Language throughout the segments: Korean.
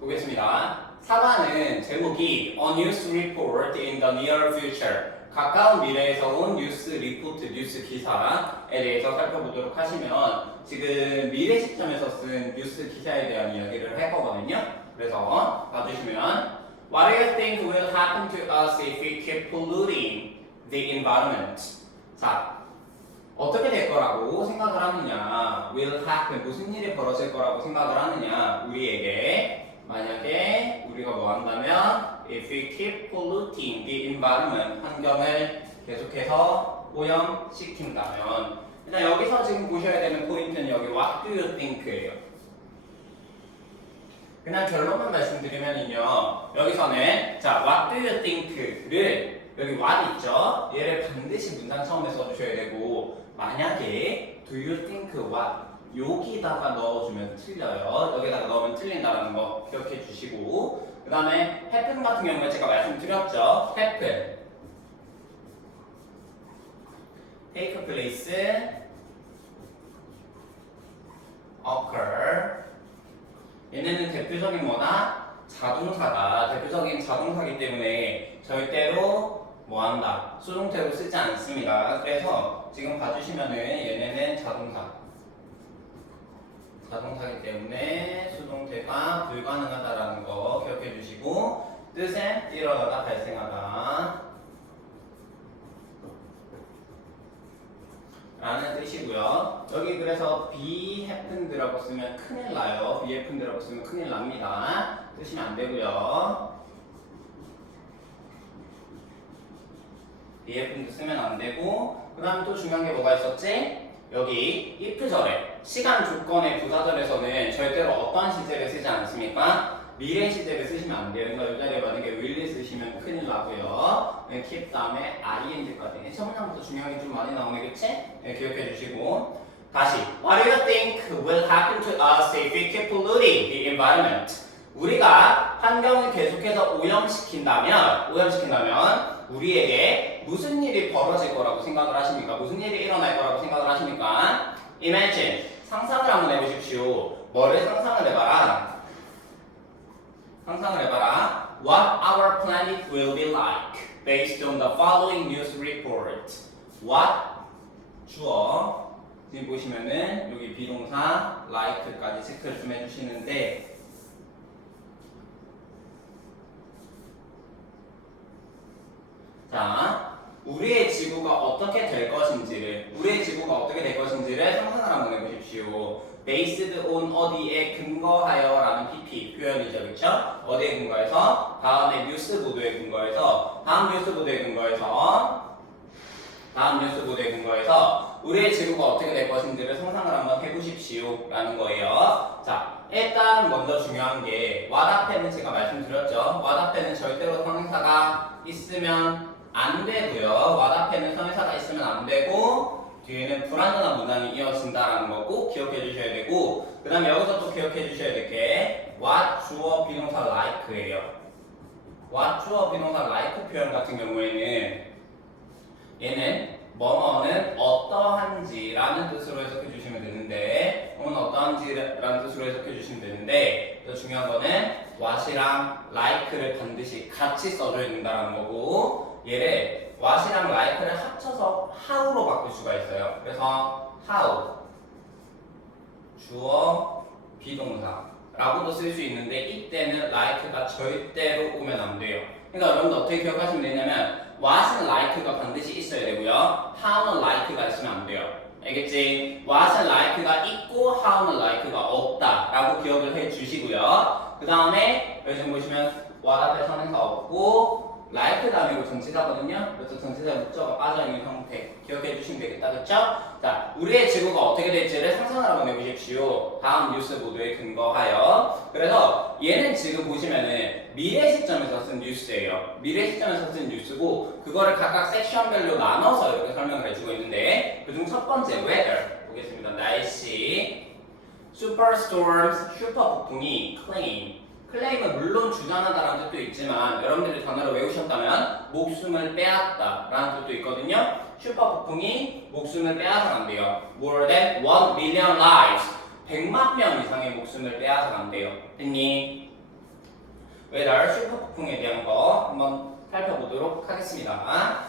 보겠습니다. 4반은 제목이 A News Report in the Near Future, 가까운 미래에서 온 뉴스 리포트, 뉴스 기사에 대해서 살펴보도록 하시면 지금 미래 시점에서 쓴 뉴스 기사에 대한 이야기를 할 거거든요. 그래서 봐주시면 What do you think will happen to us if we keep polluting the environment? 자, 어떻게 될 거라고 생각을 하느냐, will happen, 무슨 일이 벌어질 거라고 생각을 하느냐, 우리에게 만약에 우리가 뭐 한다면 if we keep polluting the environment, 환경을 계속해서 오염시킨다면. 일단 여기서 지금 보셔야 되는 포인트는 여기 what do you think예요. 그냥 결론만 말씀드리면요, 여기서는 자 what do you think를 여기 what 있죠? 얘를 반드시 문장 처음에 써주셔야 되고, 만약에 do you think what 여기다가 넣어주면 틀려요. 여기다가 넣으면 틀린다는 거 기억해 주시고, 그 다음에 happen 같은 경우에 제가 말씀드렸죠. happen, take place, occur. 얘네는 대표적인 뭐나 자동사다. 대표적인 자동사이기 때문에 절대로 뭐한다, 수동태로 쓰지 않습니다. 그래서 지금 봐주시면은 얘네는 자동사이기 때문에 수동태가 불가능하다라는 거 기억해 주시고, 뜻은 일어나다, 발생하다 라는 뜻이고요. 여기 그래서 be happened라고 쓰면 큰일 나요. be happened라고 쓰면 큰일 납니다. 쓰시면 안 되고요. be happened 쓰면 안 되고, 그 다음에 또 중요한 게 뭐가 있었지? 여기 if절에, 시간 조건의 부사절에서는 절대로 어떠한 시제를 쓰지 않습니까? 미래 시제를 쓰시면 안 돼요. 그러니까 이 자리에 만약에 will을 쓰시면 큰일 나고요. 네, keep 다음에 ing까지. 첫 문장부터 중요한 게 좀 많이 나오네, 그치? 네, 기억해 주시고. 다시, What do you think will happen to us if we keep polluting the environment? 우리가 환경을 계속해서 오염시킨다면 우리에게 무슨 일이 벌어질 거라고 생각을 하십니까? 무슨 일이 일어날 거라고 생각을 하십니까? Imagine, 상상을 한번 해보십시오. 뭐를 상상을 해봐라? What our planet will be like based on the following news report. What? 주어. 지금 보시면은 여기 비동사 like까지 체크를 좀 해주시는데, 자, 우리의 지구가 어떻게 될 것인지를 상상을 한번 해보십시오. based on 어디에 근거하여 라는 PP 표현이죠. 그쵸? 어디에 근거해서? 다음에 뉴스 보도에 근거해서, 다음 뉴스 보도에 근거해서 우리의 지구가 어떻게 될 것인지를 상상을 한번 해보십시오 라는 거예요. 자, 일단 먼저 중요한 게 what 앞에는 제가 말씀드렸죠. what 앞에는 절대로 선행사가 있으면 안 되고요. what 앞에는 선행사가 있으면 안 되고, 뒤에는 불완전한 문장이 이어진다라는 거 꼭 기억해 주셔야 되고, 그 다음에 여기서 또 기억해 주셔야 될 게 what 주어 비동사 like예요. what 주어 비동사 like 표현 같은 경우에는 얘는 뭐뭐는 어떠한지라는 뜻으로 해석해 주시면 되는데, 어떠한지라는 뜻으로 해석해 주시면 되는데, 더 중요한 거는 what이랑 like를 반드시 같이 써줘야 된다는 거고, 얘를 what이랑 like를 합쳐서 how로 바꿀 수가 있어요. 그래서 how 주어 비동사라고도 쓸 수 있는데, 이때는 like가 절대로 오면 안 돼요. 그러니까 여러분들 어떻게 기억하시면 되냐면 what은 like가 반드시 있어야 되고요, how는 like가 있으면 안 돼요. 알겠지? what은 like가 있고 how는 like가 없다라고 기억을 해 주시고요. 그 다음에 여기 지금 보시면 what 앞에 선행사 없고 like 다음에 전치사거든요. 그래서 전치사 목적어가 빠져있는 형태 기억해 주시면 되겠다. 그쵸? 자, 우리의 지구가 어떻게 될지를 상상을 한번 해보십시오. 다음 뉴스 보도에 근거하여. 그래서 얘는 지금 보시면은 미래 시점에서 쓴 뉴스예요. 미래 시점에서 쓴 뉴스고, 그거를 각각 섹션별로 나눠서 이렇게 설명을 해주고 있는데, 그중 첫 번째 weather 보겠습니다. 날씨. superstorms, 슈퍼 폭풍이 클레임은 물론 주장하다라는 뜻도 있지만, 여러분들이 단어를 외우셨다면 목숨을 빼앗다라는 뜻도 있거든요. 슈퍼 폭풍이 목숨을 빼앗아는 안 돼요. More than 1 million lives, 100만 명 이상의 목숨을 빼앗아는 안 돼요. 됐니? 웨더 슈퍼 폭풍에 대한 거 한번 살펴보도록 하겠습니다.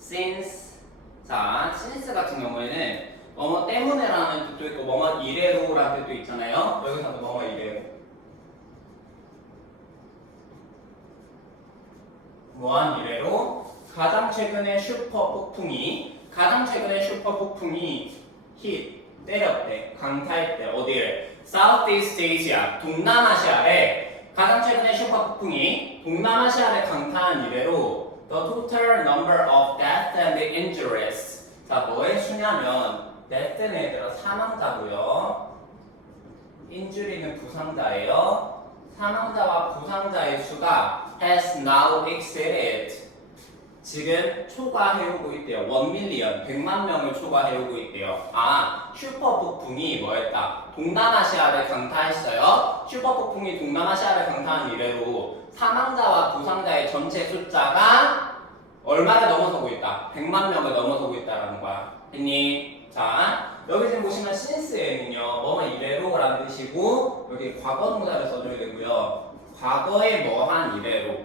since 자, since 같은 경우에는 뭐뭐 때문에라는 뜻도 있고 뭐뭐 이래로라는 뜻도 있잖아요. 여기서도 뭐뭐 이래로 뭐한 이래로 가장 최근에 슈퍼 폭풍이 hit 때렸대 강타했대 어디를 Southeast Asia 동남아시아에 가장 최근에 슈퍼 폭풍이 동남아시아를 강타한 이래로 The total number of deaths and injuries 자 뭐의 수냐면 death는 얘들아 사망자고요 injury는 부상자예요 사망자와 부상자의 수가 has now exceeded 지금 초과해오고 있대요. 1밀리언, 100만 명을 초과해오고 있대요. 아, 슈퍼 폭풍이 뭐였다? 동남아시아를 강타했어요. 슈퍼 폭풍이 동남아시아를 강타한 이래로 사망자와 부상자의 전체 숫자가 얼마를 넘어서고 있다? 100만 명을 넘어서고 있다라는 거야. 했니? 자, 여기 지금 보시면 since에는요, 뭐뭐 이래로라는 뜻이고 여기 과거 동사를 써줘야 되고요. 과거에 뭐한 이래로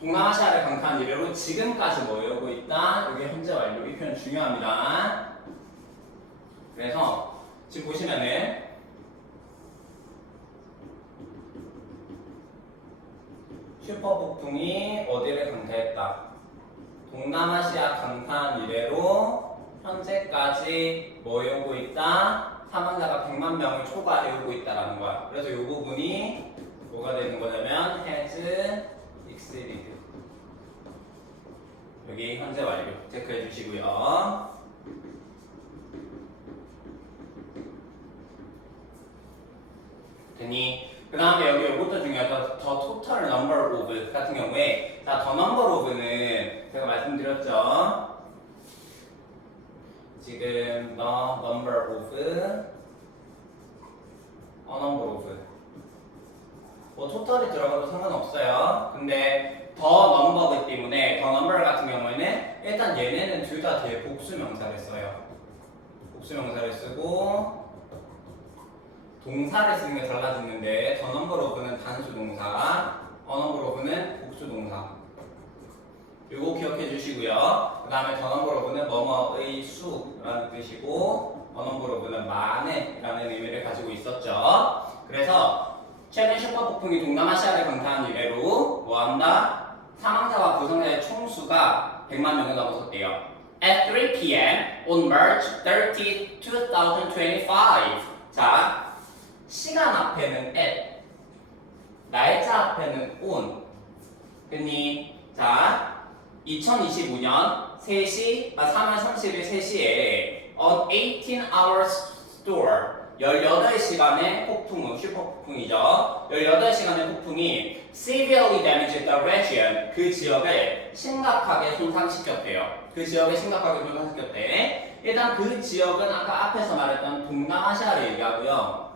동남아시아를 강타한 이래로 지금까지 뭐이러고 있다. 여기 현재 완료 이 표현 중요합니다. 그래서 지금 보시면은 슈퍼 폭풍이 어디를 강타했다. 동남아시아 강타한 이래로 현재까지 뭐이러고 있다. 사망자가 100만 명을 초과해오고 있다라는 거야. 그래서 이 부분이 뭐가 되는 거냐면 has exceeded 여기 현재 완료 체크해 주시고요. 됐니? 그 다음에 여기 이것도 중요하죠. The total number of 같은 경우에 자, the number of는 제가 말씀드렸죠. 지금 the number of a number of 뭐 토탈이 들어가도 상관없어요. 근데 더 넘버기 때문에 더 넘버 같은 경우에는 일단 얘네는 둘 다 뒤에 복수명사를 써요. 복수명사를 쓰고 동사를 쓰는 게 달라지는데 더 넘버 오브는 단수동사, 어 넘버 오브는 복수동사. 요거 기억해 주시고요. 그 다음에 더 넘버 오브는 뭐뭐의 수라는 뜻이고 어 넘버 오브는 많은이라는 의미를 가지고 있었죠. 그래서 최근 슈퍼 폭풍이 동남아시아를 강타한 이래로 뭐한다? 사망자와 부상자의 총수가 100만 명을 넘어섰대요. At 3 p.m. on March 30, 2025. 자, 시간 앞에는 at, 날짜 앞에는 on. 됐니? 자, 2025년 3시, 3월 30일 3시에 on 18-hour store 18시간의 폭풍, 슈퍼 폭풍이죠. 18시간의 폭풍이 severely damaged the region, 그 지역을 심각하게 손상시켰대요. 그 지역을 심각하게 손상시켰대. 일단 그 지역은 아까 앞에서 말했던 동남아시아를 얘기하고요.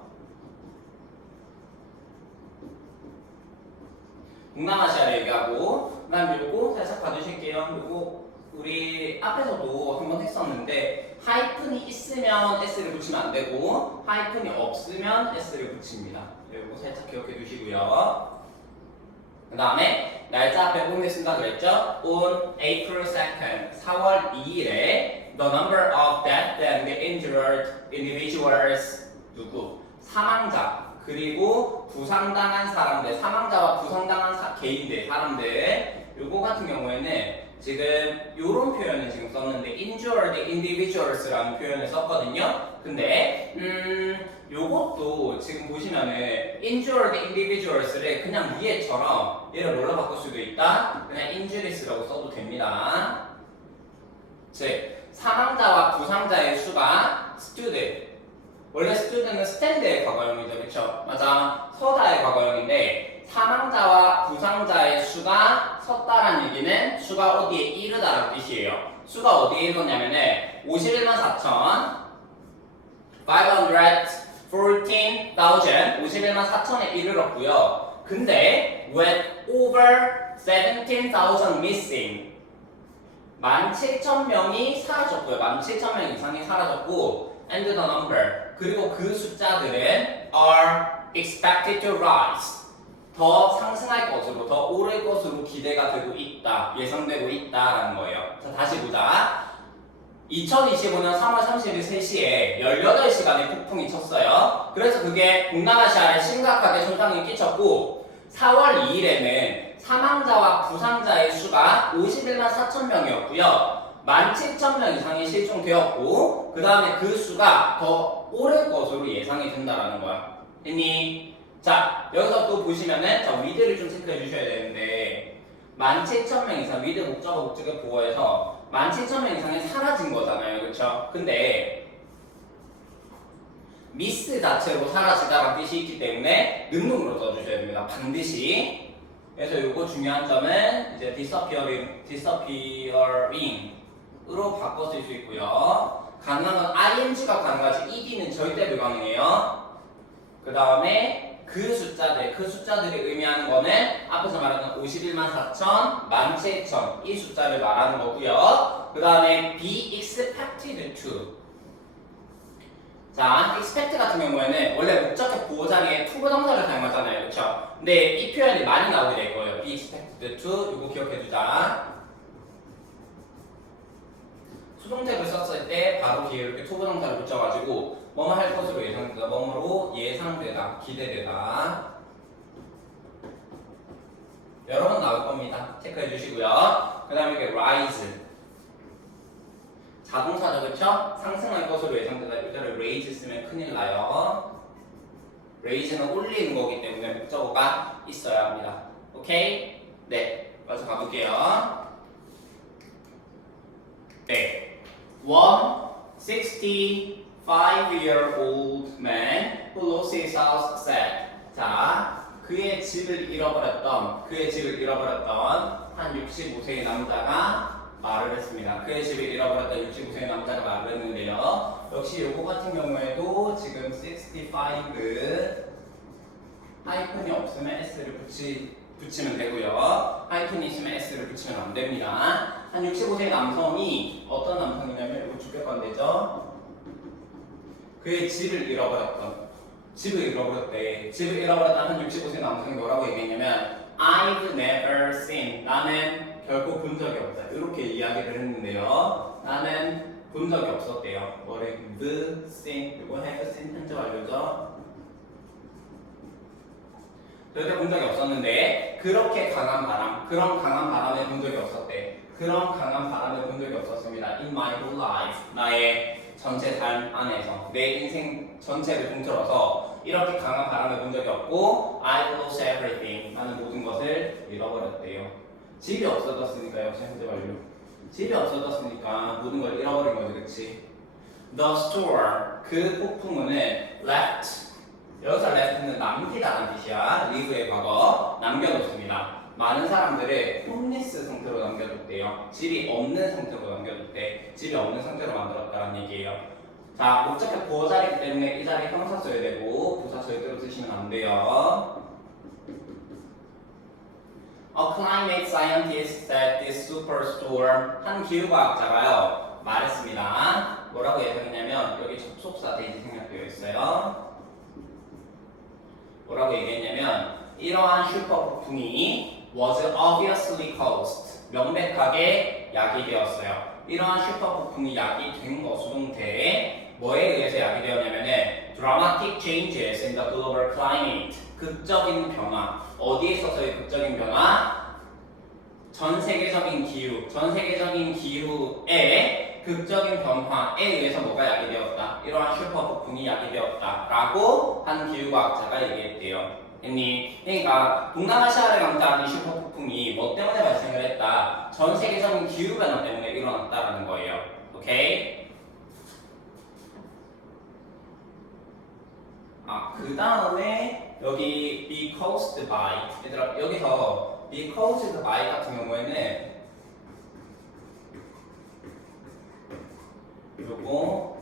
동남아시아를 얘기하고, 그 다음 요거 살짝 봐주실게요. 요거 우리 앞에서도 한번 했었는데 하이픈이 있으면 s를 붙이면 안 되고 하이픈이 없으면 s를 붙입니다. 이거 살짝 기억해 두시고요. 그 다음에 날짜 앞에 on을 쓴다 그랬죠? On April 2nd, 4월 2일에 the number of death and injured individuals 누구? 사망자 그리고 부상당한 사람들, 사망자와 부상당한 개인들, 사람들 요거 같은 경우에는 지금 요런 표현을 지금 썼는데 injured individuals라는 표현을 썼거든요. 근데 요것도 지금 보시면은 injured individuals를 그냥 위에처럼 얘를 뭘로 바꿀 수도 있다. 그냥 injuries라고 써도 됩니다. 즉 사망자와 부상자의 수가 stood. 원래 student은 stand의 과거형이죠, 그렇죠? 맞아. 서다의 과거형인데 사망자와 부상자의 수가 섰다란 얘기는 수가 어디에 이르다라는 뜻이에요. 수가 어디에 이르냐면은 51만 4천 514,000 51만 4천에 이르렀고요. 근데 with over 17 17,000 missing. 17,000명이 사라졌고요. 17,000명 이상이 사라졌고 and the number. 그리고 그 숫자들은 are expected to rise. 더 상승할 것으로, 더 오를 것으로 기대가 되고 있다, 예상되고 있다라는 거예요. 자, 다시 보자. 2025년 3월 30일 3시에 18시간의 폭풍이 쳤어요. 그래서 그게 동남아시아에 심각하게 손상을 끼쳤고 4월 2일에는 사망자와 부상자의 수가 51만 4천 명이었고요. 17,000명 이상이 실종되었고 그 다음에 그 수가 더 오를 것으로 예상이 된다라는 거야. 했니? 자, 여기서 또 보시면은 자, 위드를 좀 체크해 주셔야 되는데 17,000명 이상, 위드 목적어 목적의 보어에서 17,000명 이상이 사라진 거잖아요. 그렇죠? 근데 미스 자체로 사라지다라는 뜻이 있기 때문에 능동으로 써주셔야 됩니다. 반드시. 그래서 요거 중요한 점은 이제 disappearing으로 바꿔 쓸 수 있고요. 가능한 건 ing가 가능하지 ed는 절대 불가능해요. 그 다음에 그 숫자들이 의미하는 거는 앞에서 말했던 51만 4천, 17,000 이 숫자를 말하는 거고요. 그 다음에 be expected to. 자, expect 같은 경우에는 원래 목적격 보호 자리에 to 부동사를 사용하잖아요. 그렇죠? 근데 이 표현이 많이 나오게 될 거예요. be expected to. 이거 기억해 두자. 수동태를 썼을 때 바로 뒤에 이렇게 to 부동사를 붙여가지고 뭐뭐 할 것으로 예상되다, 뭐뭐로 예상되다, 기대되다. 여러 번 나올 겁니다. 체크해 주시고요. 그 다음에 이게 rise. 자동차죠, 그쵸? 상승할 것으로 예상되다. 이거를 raise 쓰면 큰일 나요. raise는 올리는 거기 때문에 목적어가 있어야 합니다. 오케이? 네. 먼저 가볼게요. 네. 65-year-old man who lost his house said. 자, 그의 집을 잃어버렸던 한 65세의 남자가 말을 했습니다. 그의 집을 잃어버렸던 65세의 남자가 말을 했는데요. 역시 요거 같은 경우에도 지금 65 하이픈이 없으면 s를 붙이면 되고요. 하이픈이 있으면 s를 붙이면 안 됩니다. 한 65세의 남성이 어떤 남성이냐면 이거 주격관대죠. 그의 집을 잃어버렸대. 집을 잃어버렸던 한 65세 남성이 뭐라고 얘기했냐면 I've never seen. 나는 결코 본 적이 없다. 이렇게 이야기를 했는데요. 나는 본 적이 없었대요. 뭐래? The seen. 이거 have seen 현재 완료죠. 절대 본 적이 없었는데 그렇게 강한 바람, 그런 강한 바람을 본 적이 없었대. 그런 강한 바람을 본 적이 없었습니다. In my whole life. 나의 전체 삶 안에서 내 인생 전체를 통틀어서 이렇게 강한 바람을 본 적이 없고 I lost everything. 나는 모든 것을 잃어버렸대요. 집이 없어졌으니까 역시 현재 완료. 집이 없어졌으니까 모든 걸 잃어버린 거지, 그치? The storm. 그 폭풍우는 left. 여기서 left는 남기다라는 뜻이야. leave의 과거. 남겨뒀습니다. 많은 사람들을 홈리스 상태로 남겨뒀대요. 집이 없는 상태로 남겨뒀대. 집이 없는 상태로 만들었다는 얘기예요. 자, 목적격 보호 자리이기 때문에 이 자리에 형사 써야 되고 부사 절대로 쓰시면 안 돼요. A climate scientist said this superstorm. 한 기후과학자가요 말했습니다. 뭐라고 예상했냐면 여기 접속사 대지 생략되어 있어요. 뭐라고 얘기했냐면 이러한 슈퍼 폭풍이 was obviously caused. 명백하게 야기되었어요. 이러한 슈퍼 폭풍이 야기된 거 수동태에 뭐에 의해서 야기되었냐면은 dramatic changes in the global climate. 극적인 변화. 어디에 있어서의 극적인 변화? 전 세계적인 기후의 극적인 변화에 의해서 뭐가 야기되었다. 이러한 슈퍼 폭풍이 야기되었다라고 한 기후과학자가 얘기했대요. 그러니까 동남아시아를 강타한 이 슈퍼 폭풍이 뭐 때문에 발생을 했다. 전 세계적인 기후 변화 때문에 일어났다라는 거예요. 오케이? 그 다음에 여기 be caused by. 얘들아, 여기서 be caused by 같은 경우에는 요거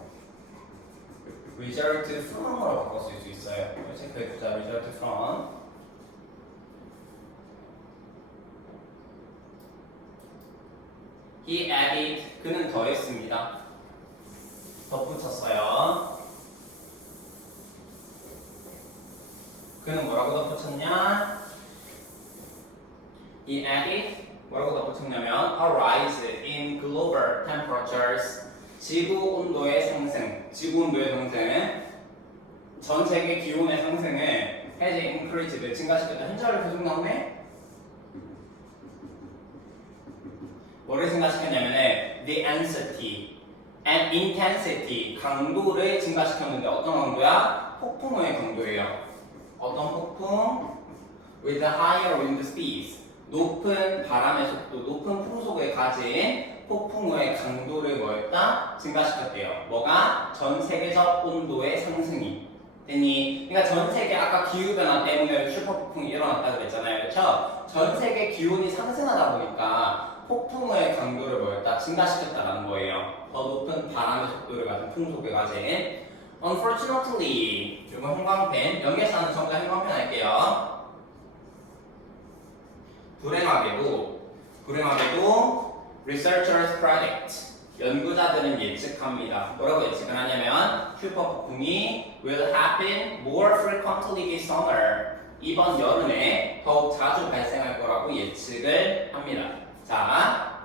result from으로 바꿔 쓸 수 있어요. 체크해보자. result from. He added. 그는 더했습니다. 덧붙였어요. 그는 뭐라고 덧붙였냐? He added. 뭐라고 덧붙였냐면 a rise in global temperatures. 지구 온도의 상승. 지구 온도의 상승. 전 세계 기온의 상승을 has increased. 증가시켰다. 현재를 계속 나오네? 뭐를 증가시켰냐면은 the density and intensity 강도를 증가시켰는데 어떤 강도야? 폭풍우의 강도예요. 어떤 폭풍? with higher wind speeds 높은 바람의 속도, 높은 풍속을 가진 폭풍우의 강도를 뭐였다? 증가시켰대요. 뭐가? 전 세계적 온도의 상승이 됐니? 그러니까 전 세계 아까 기후변화 때문에 슈퍼폭풍이 일어났다 그랬잖아요. 그렇죠? 전 세계 기온이 상승하다 보니까 폭풍우의 강도를 뭐였다? 증가시켰다라는 거예요. 더 높은 바람의 속도를 가진 풍속을 가진. Unfortunately, 이건 형광펜. 연계사는 전부 다 형광펜 할게요. 불행하게도 researchers predict. 연구자들은 예측합니다. 뭐라고 예측을 하냐면 슈퍼폭풍이 will happen more frequently this summer. 이번 여름에 더욱 자주 발생할 거라고 예측을 합니다. 자,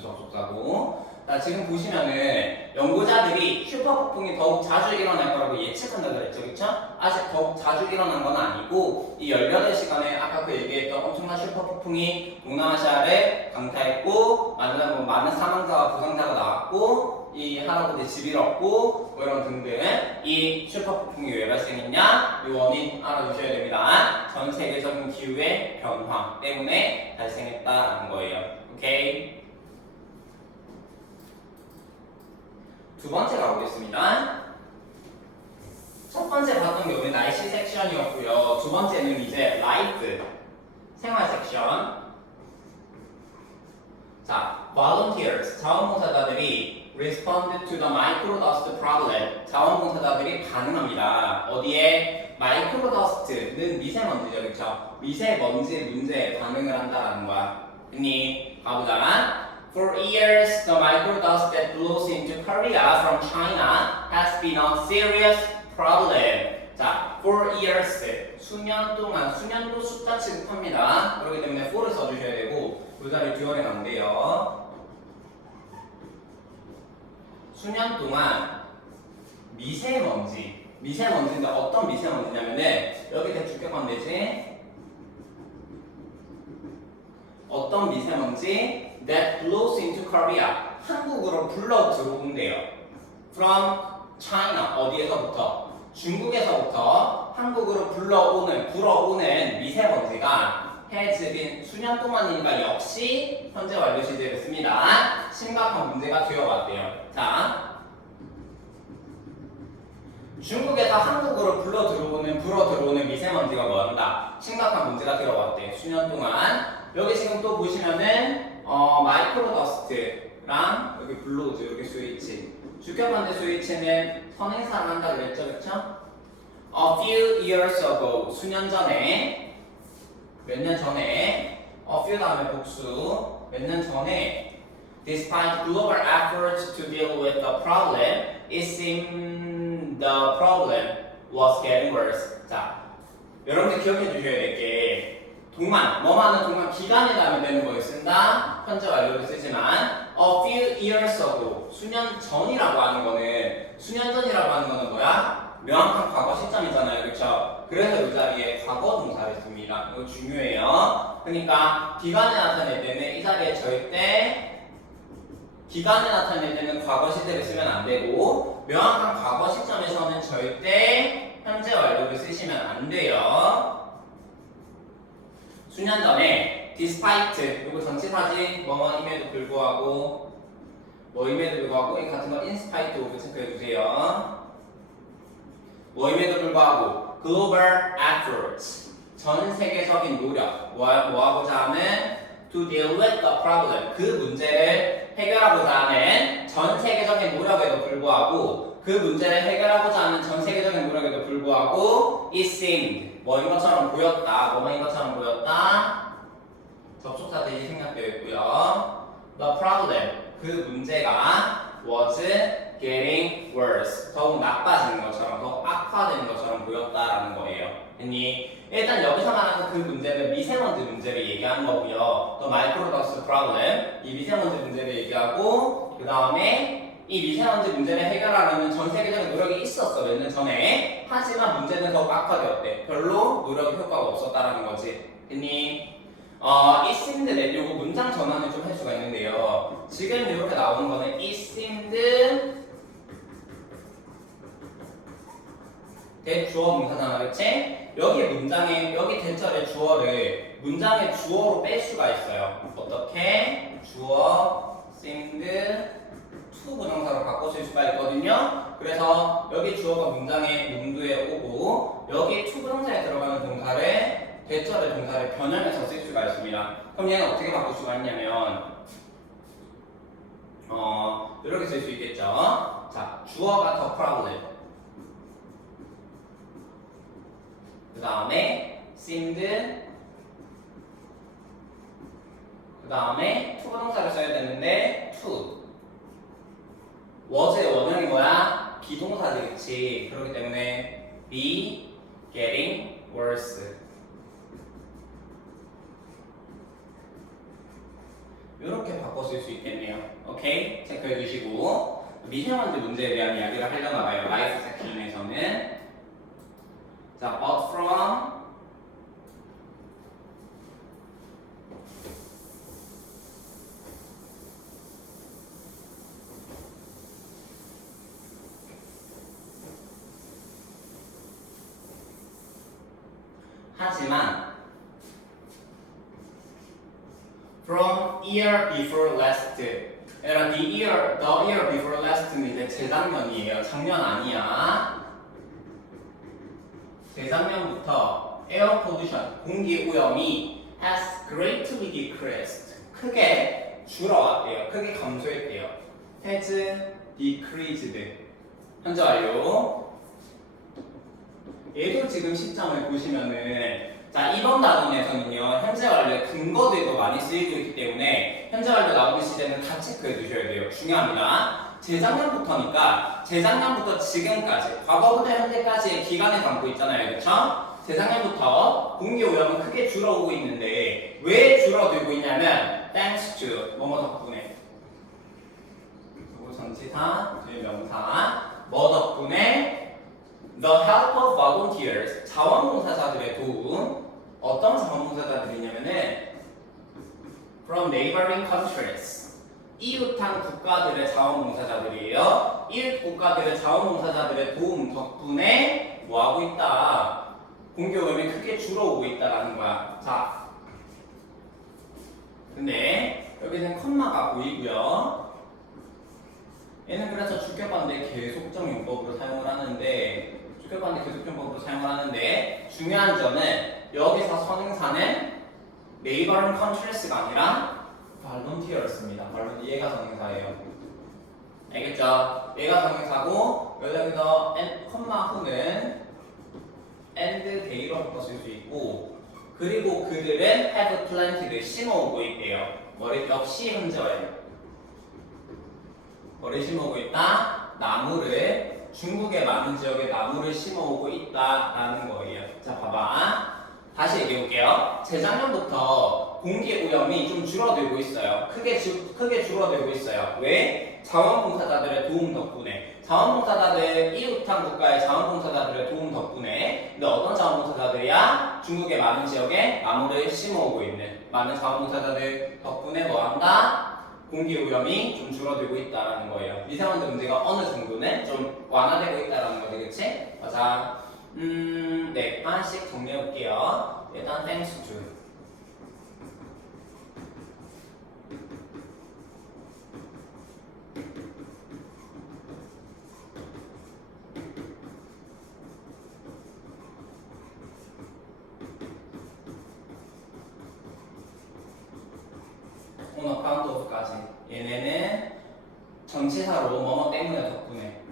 접속사고. 지금 보시면은 연구자들이 슈퍼폭풍이 더욱 자주 일어날 거라고 예측한다 그랬죠, 그쵸? 아직 더욱 자주 일어난 건 아니고 이 18시간에 아까 그 얘기했던 엄청난 슈퍼폭풍이 동남아시아를 강타했고 많은 사망자와 부상자가 나왔고 이 할아버지 집 잃었고 뭐 이런 등등. 이 슈퍼폭풍이 왜 발생했냐? 이 원인 알아두셔야 됩니다. 전 세계적인 기후의 변화 때문에 발생했다라는 거예요. 오케이? 두 번째 가보겠습니다. 첫 번째 봤던 게 우리 날씨 섹션이었고요. 두 번째는 이제 라이프 생활 섹션. 자, volunteers 자원봉사자들이 respond to the microdust problem. 자원봉사자들이 반응합니다. 어디에? microdust는 미세먼지죠, 그렇죠? 미세먼지 문제에 반응을 한다라는 거야. 됐니? 가보자. For years, the microdust that blows into Korea from China has been a serious problem. 자, for years, 수년 동안, 수년도 숫자 취급합니다. 그렇기 때문에 for를 써주셔야 되고 그 자리 듀얼에 나온대요. 수년 동안 미세먼지인데 어떤 미세먼지냐면은 여기 대충 껴가면 되지. 어떤 미세먼지? That blows into Korea. 한국으로 불러 들어온대요. From China. 어디에서부터? 중국에서부터 한국으로 불어오는 미세먼지가 has been 수년 동안이니까 역시 현재 완료 시제를 씁니다. 심각한 문제가 되어왔대요. 자, 중국에서 한국으로 불어 들어오는 미세먼지가 뭐한다? 심각한 문제가 되어왔대요. 수년 동안. 여기 지금 또 보시면은 마이크로더스트랑 여기 블로우즈 여기 스위치 주격반대 스위치는 선행사를 한다 그랬죠, 그쵸? A few years ago 수년 전에 몇 년 전에 a few 다음에 복수 몇 년 전에 despite global efforts to deal with the problem it seemed the problem was getting worse. 자, 여러분들 기억해 주셔야 될 게 동안, 뭐하는 동안 기간에 다음에 되는 거에 쓴다. 현재 완료를 쓰지만 a few years ago 수년 전이라고 하는 거는 뭐야? 명확한 과거 시점이잖아요, 그렇죠? 그래서 이 자리에 과거 동사를 씁니다. 이거 중요해요. 그러니까 기간에 나타낼 때는 이 자리에 절대 기간에 나타낼 때는 과거 시제를 쓰면 안 되고 명확한 과거 시점에서는 절대 현재 완료를 쓰시면 안 돼요. 수년 전에 despite 이거 전치사지 뭐임에도 불구하고 이 같은 거 in spite of 체크해 주세요. 뭐임에도 불구하고 global efforts 전 세계적인 노력 뭐하고자 하는 to deal with the problem 그 문제를 해결하고자 하는 전 세계적인 노력에도 불구하고 그 문제를 해결하고자 하는 전 세계적인 노력에도 불구하고 it seemed 뭐인 것처럼 보였다. 접속 부동사들이 생략되어 있고요. The problem, 그 문제가 was getting worse, 더욱 나빠지는 것처럼, 더욱 악화되는 것처럼 보였다라는 거예요. 됐니? 일단 여기서 말하는 그 문제는 미세먼지 문제를 얘기하는 거고요. 또 microdust problem, 이 미세먼지 문제를 얘기하고, 그 다음에 이 미세먼지 문제를 해결하려는 전 세계적인 노력이 있었어, 몇 년 전에. 하지만 문제는 더욱 악화되었대. 별로 노력 효과가 없었다라는 거지. 됐니? it seemed that 요거 문장 전환을 좀 할 수가 있는데요. 지금 이렇게 나오는 거는 it seemed 대주어 문사잖아, 그렇지? 여기 문장에 여기 대절의 주어를 문장의 주어로 뺄 수가 있어요. 어떻게? 주어 seemed to 부정사로 바꿔줄 수가 있거든요. 그래서 여기 주어가 문장의 문두에 오고 여기 to 부정사에 들어가는 동사를 대절의 동사를 변형해서 쓸 수가 있습니다. 그럼 얘는 어떻게 바꿀 수가 있냐면 이렇게 쓸 수 있겠죠. 자, 주어가 the problem, 그 다음에 seemed, 그 다음에 to 부동사를 써야 되는데 to. was의 원형이 뭐야? 비동사지, 그치? 그렇기 때문에 be getting worse. 이렇게 바꿔 쓸 수 있겠네요. 오케이? 체크해 주시고 미세먼지 문제에 대한 이야기를 하려나 봐요. 라이프 섹션에서는. 자, but from 하지만 from year before last, 얘들아 the year before last는 이제 재작년이에요. 작년 아니야. 재작년부터 air pollution, 공기 오염이 has greatly decreased, 크게 줄어왔대요. 크게 감소했대요. has decreased. 현재 완료. 얘도 지금 시점을 보시면은 자, 이번 단원에서는요 현재 완료의 근거들도 많이 쓰이고 있기 때문에 현재 완료 나오는 시제는 다 체크해 두셔야 돼요. 중요합니다. 재작년부터니까 재작년부터 지금까지, 과거부터 현재까지의 기간을 담고 있잖아요, 그렇죠? 재작년부터 공기 오염은 크게 줄어오고 있는데 왜 줄어들고 있냐면 thanks to 뭐뭐 덕분에, 그리고 전치사, 명사, 뭐 덕분에 the help of volunteers, 자원봉사자들의 도움. 어떤 자원봉사자들이냐면은 from neighboring countries, 이웃한 국가들의 자원봉사자들이에요. 이웃 국가들의 자원봉사자들의 도움 덕분에 뭐하고 있다? 공기오염이 크게 줄어오고 있다라는 거야. 자, 근데 여기는 컴마가 보이고요. 얘는 그래서 주격반대 계속적 용법으로 사용을 하는데 주격반대 계속적 용법으로 사용을 하는데 중요한 점은 여기서 선행사는 neighboring countries가 아니라 volunteers입니다. 얘가 선행사예요. 알겠죠? 얘가 선행사고 여기서 컴마 후는 and they로 바꿔 쓸 수 있고, 그리고 그들은 have planted, 심어오고 있대요. 머리 역시 현재 완료. 뭐를 심어오고 있다? 나무를, 중국의 많은 지역에 나무를 심어오고 있다라는 거예요. 자, 봐봐. 다시 얘기해볼게요. 재작년부터 공기 오염이 좀 줄어들고 있어요. 크게 줄어들고 있어요. 왜? 자원봉사자들의 도움 덕분에. 자원봉사자들, 이웃한 국가의 자원봉사자들의 도움 덕분에. 근데 어떤 자원봉사자들이야? 중국의 많은 지역에 나무를 심어오고 있는 많은 자원봉사자들 덕분에 뭐한다? 공기 오염이 좀 줄어들고 있다라는 거예요. 미세먼지 문제가 어느 정도는 좀 완화되고 있다라는 거지, 그치? 자, 네, 하나씩 정리해 볼게요. 일단 thanks to. on account of까지. 얘네는 전치사로 뭐뭐 때문에 덕분에.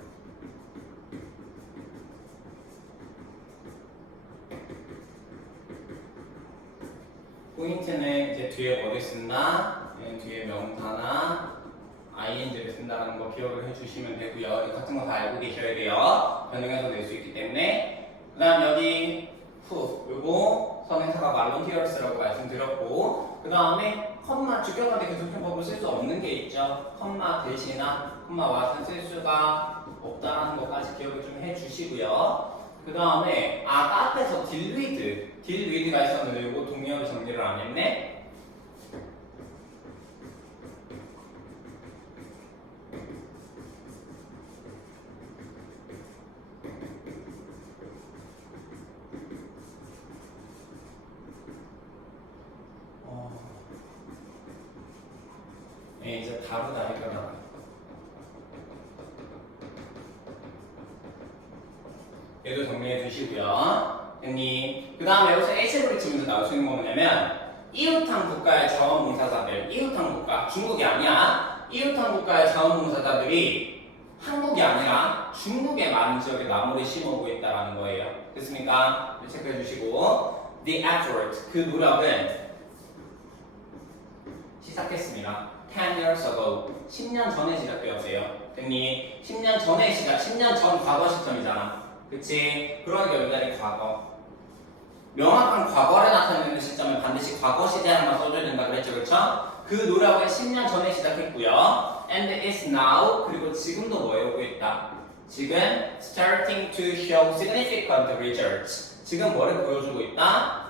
포인트는 이제 뒤에 뭐를 쓴다, 뒤에 명사나 ing를 쓴다는 거 기억을 해주시면 되고요. 이 같은 거 다 알고 계셔야 돼요. 변형해서 낼 수 있기 때문에. 그다음 여기 요거 선행사가 volunteers라고 말씀드렸고, 그 다음에 컴마 주격한테 계속형법을 쓸 수 없는 게 있죠. 컴마 대신나 컴마 왓은 쓸 수가 없다는 것까지 기억을 좀 해주시고요. 그 다음에 아까 앞에서 딜 위드가 있었는데 이거 동의어를 정리를 안 했네. 네, 이제 다르다 해결하라. 얘도 정리해 주시고요. 그 다음에 여기서 H를 치면서 나올 수 있는 거 뭐냐면, 이웃한 국가의 자원봉사자들, 이웃한 국가, 중국이 아니야. 이웃한 국가의 자원봉사자들이 한국이 아니라 중국의 많은 지역에 나무를 심어오고 있다는 거예요. 됐습니까? 체크해 주시고, the effort, 그 노력은 시작했습니다. 10 years ago, 10년 전에 시작되었어요. 됐니? 10년 전에 10년 전 과거 시점이잖아. 그치? 그러니까 여기까지 과거. 명확한 과거를 나타내는 시점은 반드시 과거 시제한만 써줘야 된다 그랬죠, 그렇죠? 그 노력은 10년 전에 시작했고요. And is now, 그리고 지금도 뭐 해오고 있다? 지금 starting to show significant results. 지금 뭐를 보여주고 있다?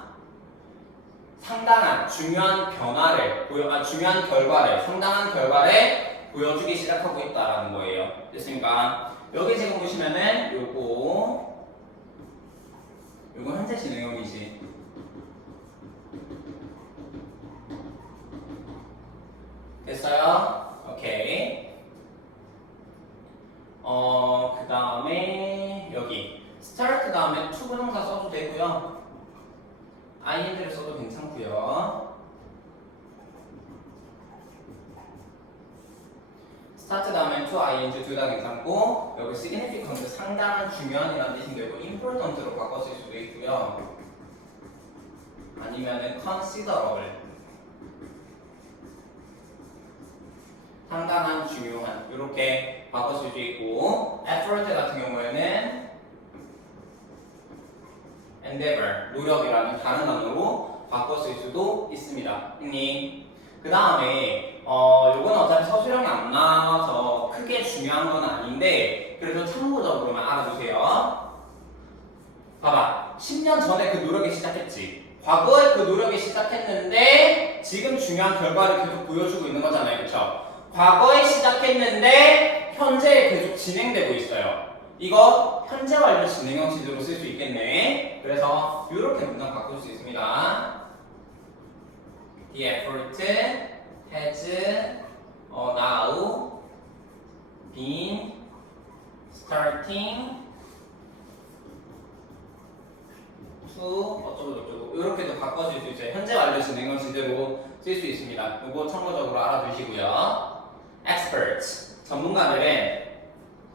상당한 중요한 변화를 중요한 결과를, 상당한 결과를 보여주기 시작하고 있다라는 거예요. 됐습니까? 여기 지금 보시면은 요거 현재 진행형이지. 됐어요? 오케이. 그 다음에 여기 start 다음에 to 부정사 써도 되고요. ing를 써도 괜찮고요. start 다음에 to ing 둘 다 괜찮고, 여기 significant 상당한 중요한이라는 뜻이 되고 important로 바꿔 쓸 수도 있고요. 아니면은 considerable 상당한 중요한 이렇게 바꿔 쓸 수 있고, effort 같은 경우에는 endeavor, 노력이라는 다른 단어로 바꿔 쓸 수도 있습니다. 그 다음에 요거는 어차피 서술형이 안 나와서 크게 중요한 건 아닌데 그래도 참고적으로만 알아두세요. 봐봐, 10년 전에 그 노력이 시작했지. 과거에 그 노력이 시작했는데 지금 중요한 결과를 계속 보여주고 있는 거잖아요, 그렇죠? 과거에 시작했는데 현재 계속 진행되고 있어요. 이거 현재 완료 진행형 시제로 쓸 수 있겠네. 그래서 이렇게 문장 바꿀 수 있습니다. The effort has now been starting to 어쩌고저쩌고 이렇게도 바꿔줄 수 있어요. 현재 완료 진행형 시제로 쓸 수 있습니다. 이거 참고적으로 알아두시고요. Experts, 전문가들은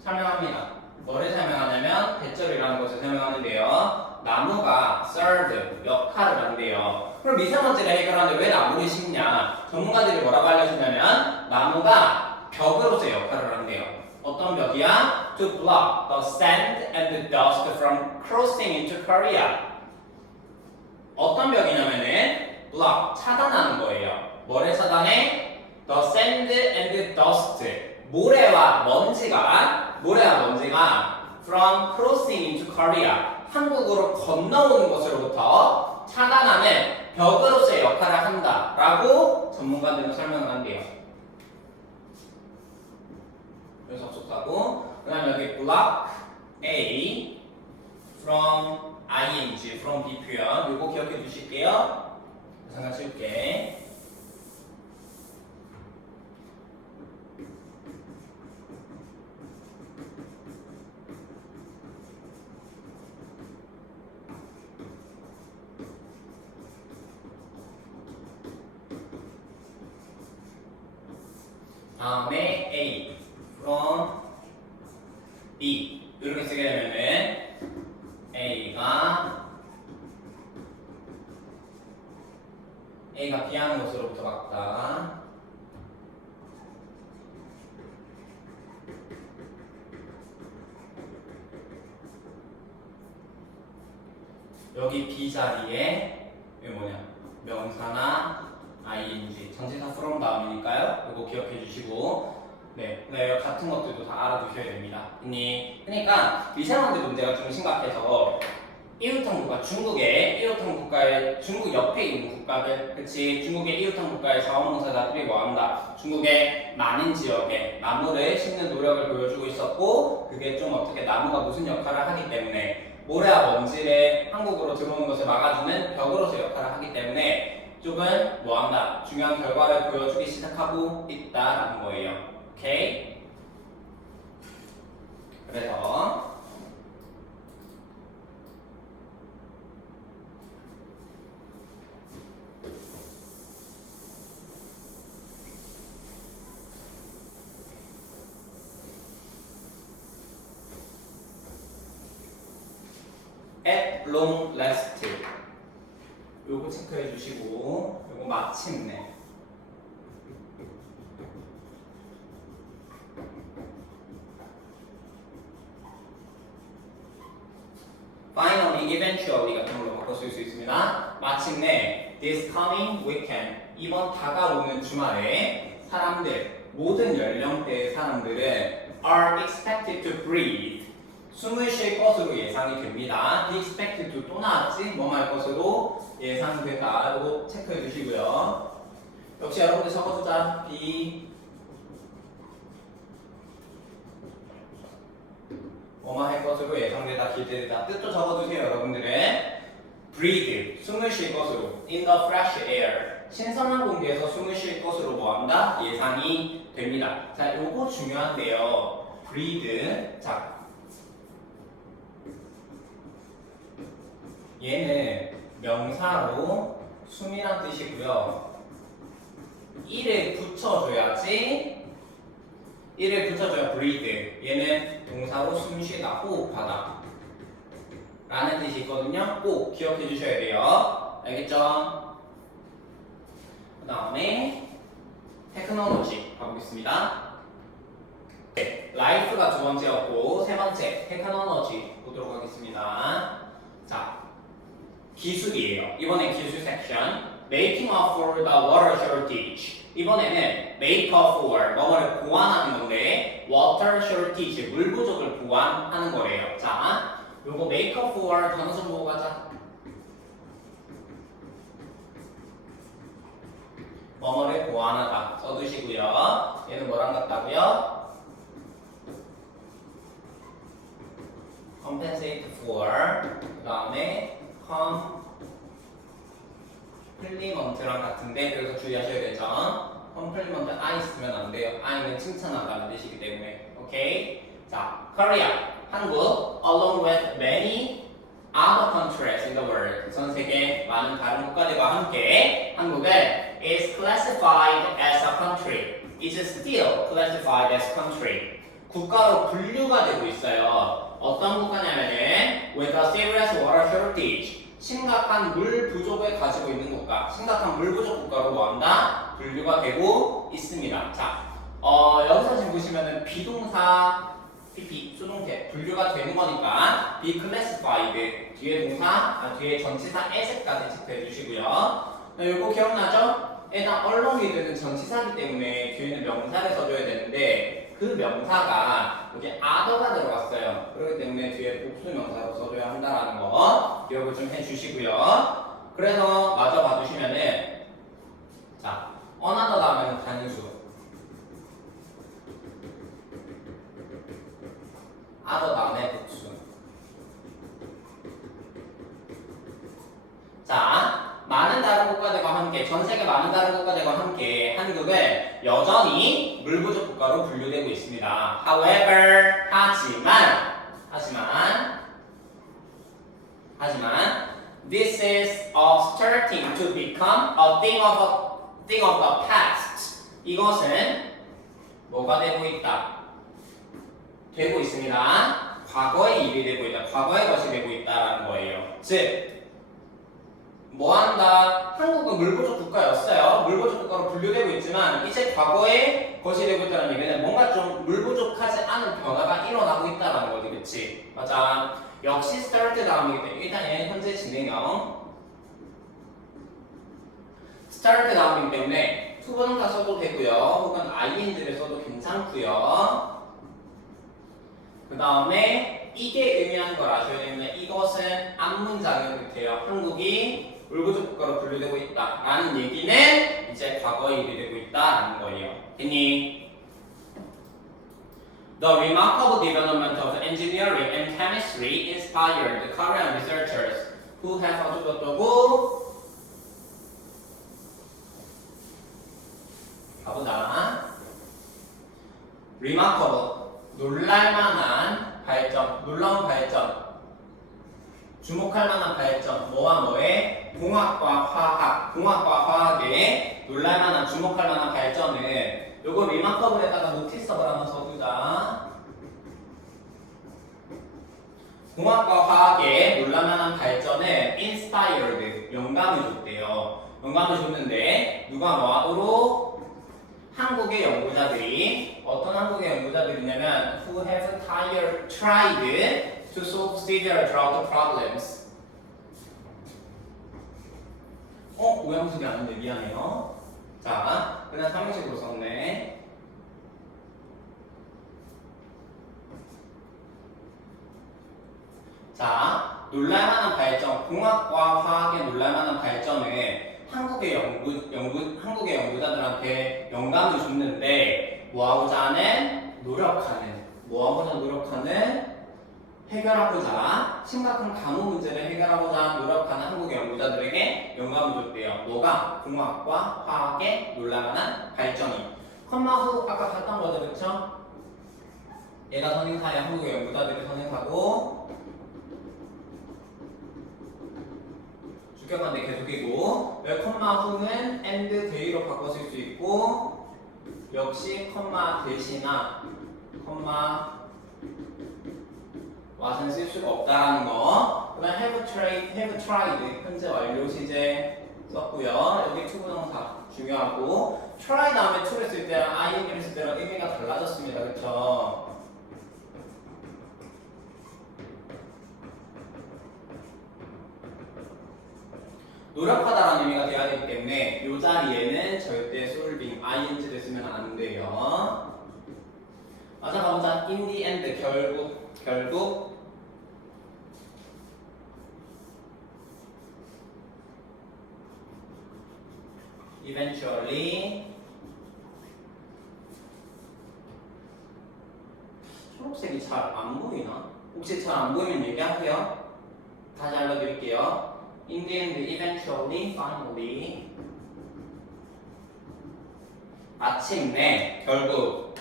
설명합니다. 뭐를 설명하냐면 대절이라는 것을 설명하는데요. 나무가 serve, 역할을 한대요. 그럼 미세먼지를 해결하는데 왜 나무를 심냐? 전문가들이 뭐라고 알려주냐면 나무가 벽으로서 역할을 한대요. 어떤 벽이야? To block the sand and the dust from crossing into Korea. 어떤 벽이냐면은 block, 차단하는 거예요. 뭐를 차단해? The sand and the dust. 모래와 먼지가 from crossing into Korea, 한국으로 건너오는 것으로부터 차단하는 벽으로서의 역할을 한다라고 전문가들은 설명을 한대요. 그래서 접속하고, 그 다음에 여기 block A from ing, from B 표현 이거 기억해 주실게요. 잠깐 치울게. 다음에 A from B 이렇게 쓰게 되면은 A가 A가 B 하는 것으로부터 바꾸다. 여기 B 자리에 이게 뭐냐? 명사나 ing, 전치사 from 다음이니까요. 이거 기억해 주시고 네, 같은 것들도 다 알아두셔야 됩니다. 그러니까 미세먼지 문제가 좀 심각해서 이웃항 국가, 중국의 이웃항 국가의 중국 옆에 있는 국가들, 그치? 중국의 이웃항 국가의 자원봉사자들이 뭐한다? 중국의 많은 지역에 나무를 심는 노력을 보여주고 있었고, 그게 좀 어떻게 나무가 무슨 역할을 하기 때문에 모래와 먼지를 한국으로 들어오는 것을 막아주는 벽으로서 역할을 하기 때문에 조금 뭐한다? 중요한 결과를 보여주기 시작하고 있다라는 거예요. 오케이? 그래서 at long last 요거 체크해 주시고 요거 마침내 finally, eventually 같은 걸로 바꿔 쓸 수 있습니다. 마침내 this coming weekend 이번 다가오는 주말에 사람들 모든 연령대의 사람들은 are expected to breathe 숨을 쉴 것으로 예상이 됩니다. be expected to 또 나왔지? 뭐 할 것으로 예상되다. 이거 체크해 주시고요. 역시 여러분들 적어주자. be 뭐만 할 것으로 예상되다, 기대되다. 뜻도 적어두세요, 여러분들은. breathe, 숨을 쉴 것으로. in the fresh air, 신선한 공기에서 숨을 쉴 것으로 뭐한다? 예상이 됩니다. 자, 요거 중요한데요. breathe. 자, 얘는 명사로 숨이란 뜻이고요. 이를 붙여줘야지. 이를 붙여줘야 breathe. 얘는 동사로 숨쉬다, 호흡하다 라는 뜻이 있거든요. 꼭 기억해 주셔야 돼요. 알겠죠? 그 다음에 테크놀로지 가보겠습니다. 네, life가 두 번째였고 세 번째 테크놀로지 보도록 하겠습니다. 자, 기술이에요. 이번엔 기술 섹션. Making up for the water shortage. 이번에는 make up for 뭐뭐를 보완하는 건데 water shortage 물 부족을 보완하는 거래요. 자, 요거 make up for 단어 좀 보고 가자. 뭐뭐를 보완하다 써두시고요. 얘는 뭐랑 같다고요? compensate for 그 다음에 컴플리먼트랑 같은데 그래서 주의하셔야 되죠. 컴플리먼트 I 쓰면 안 돼요. I는 칭찬하다는 뜻이기 때문에. 오케이. 자, Korea 한국 along with many other countries in the world 전 세계 많은 다른 국가들과 함께 한국은 is classified as a country. is still classified as country. 국가로 분류가 되고 있어요. 어떤 국가냐면은 with a serious water shortage. 심각한 물 부족을 가지고 있는 국가, 심각한 물 부족 국가로 뭐한다? 분류가 되고 있습니다. 자, 여기서 지금 보시면은 비동사 PP 수동태 분류가 되는 거니까 be classified 뒤에 동사, 뒤에 전치사 as까지 체크해 주시고요. 이거 기억나죠? 일단 along이되는 전치사기 때문에 뒤에는 명사를 써줘야 되는데 그 명사가 여기 other가 들어갔어요. 그렇기 때문에 뒤에 복수 명사로 써줘야 한다는 거 기억을 좀 해주시고요. 그래서 마저 봐주시면은 자, another 다음에는 단수, other 다음에 복수. 자, 많은 다른 국가들과 함께, 전 세계 많은 다른 국가들과 함께 한국은 여전히 물 부족 국가로 분류되고 있습니다. However, 하지만, this is starting to become a thing of the past. 이것은 뭐가 되고 있다? 되고 있습니다. 과거의 일이 되고 있다. 과거의 것이 되고 있다라는 거예요. 즉, 뭐한다? 한국은 한국은 물부족 국가였어요. 물부족 국가로 분류되고 있지만 이제 과거에 것이 되고 있다는 얘기는 뭔가 좀 물부족하지 않은 변화가 일어나고 있다는 거지, 그치? 맞아. 역시 start 다음이기 때문에 일단 얘는 현재 진행형. start 다음이기 때문에 투부정사 써도 되고요. 혹은 ing를 써도 괜찮고요. 그 다음에 이게 의미하는 걸 아셔야 되는데 이것은 앞문장이 돼요. 한국이 물부족 국가로 분류되고 있다 라는 얘기는 이제 과거의 일이 되고 있다라는 거예요. 됐니? The remarkable development of engineering and chemistry inspired the Korean researchers who have 어쩌고저쩌고 가보자. remarkable 놀랄만한 발전, 놀라운 발전, 주목할 만한 발전, 뭐와 뭐에? 공학과 화학, 공학과 화학에 놀랄만한, 주목할 만한 발전은 요거 remarkable에다가 노티스업을 한번 써주자. 공학과 화학에 놀랄만한 발전은 inspired, 영감을 줬대요. 영감을 줬는데 누가 뭐하도록? 한국의 연구자들이, 어떤 한국의 연구자들이냐면 who have tried to solve severe drought problems. 오형식이 아닌데 미안해요. 자, 그냥 삼형식으로 썼네. 자, 놀랄만한 발전, 공학과 화학의 놀랄만한 발전은 한국의 연구자들한테 영감을 줬는데 뭐하고자 하는? 노력하는. 뭐하고자 노력하는? 해결하고자, 심각한 가뭄 문제를 해결하고자 노력하는 한국의 연구자들에게 영감을 줬대요. 뭐가? 공학과 화학의 놀랄만한 발전이. 컴마 후 아까 봤던 거죠, 그쵸? 얘가 선행사야. 한국의 연구자들이 선행사고 주격관대 계속이고 여기 컴마 후는 and day로 바꿔 쓸 수 있고 역시 컴마 대시나 컴마 what은 쓸 수가 없다라는 거. 그다음 have tried 현재 완료 시제 썼고요. 여기 투부정사 중요하고 try 다음에 to를 쓸 때랑 ing를 쓸 때랑 의미가 달라졌습니다. 그쵸? 노력하다라는 의미가 돼야 되기 때문에 이 자리에는 절대 solving, ing를 쓰면 안 돼요. 맞아, 가보자. in the end, 결국 eventually 초록색이 잘 안 보이나? 혹시 잘 안 보이면 얘기하세요. 다시 알려드릴게요. In the end, eventually, finally 마침내, 결국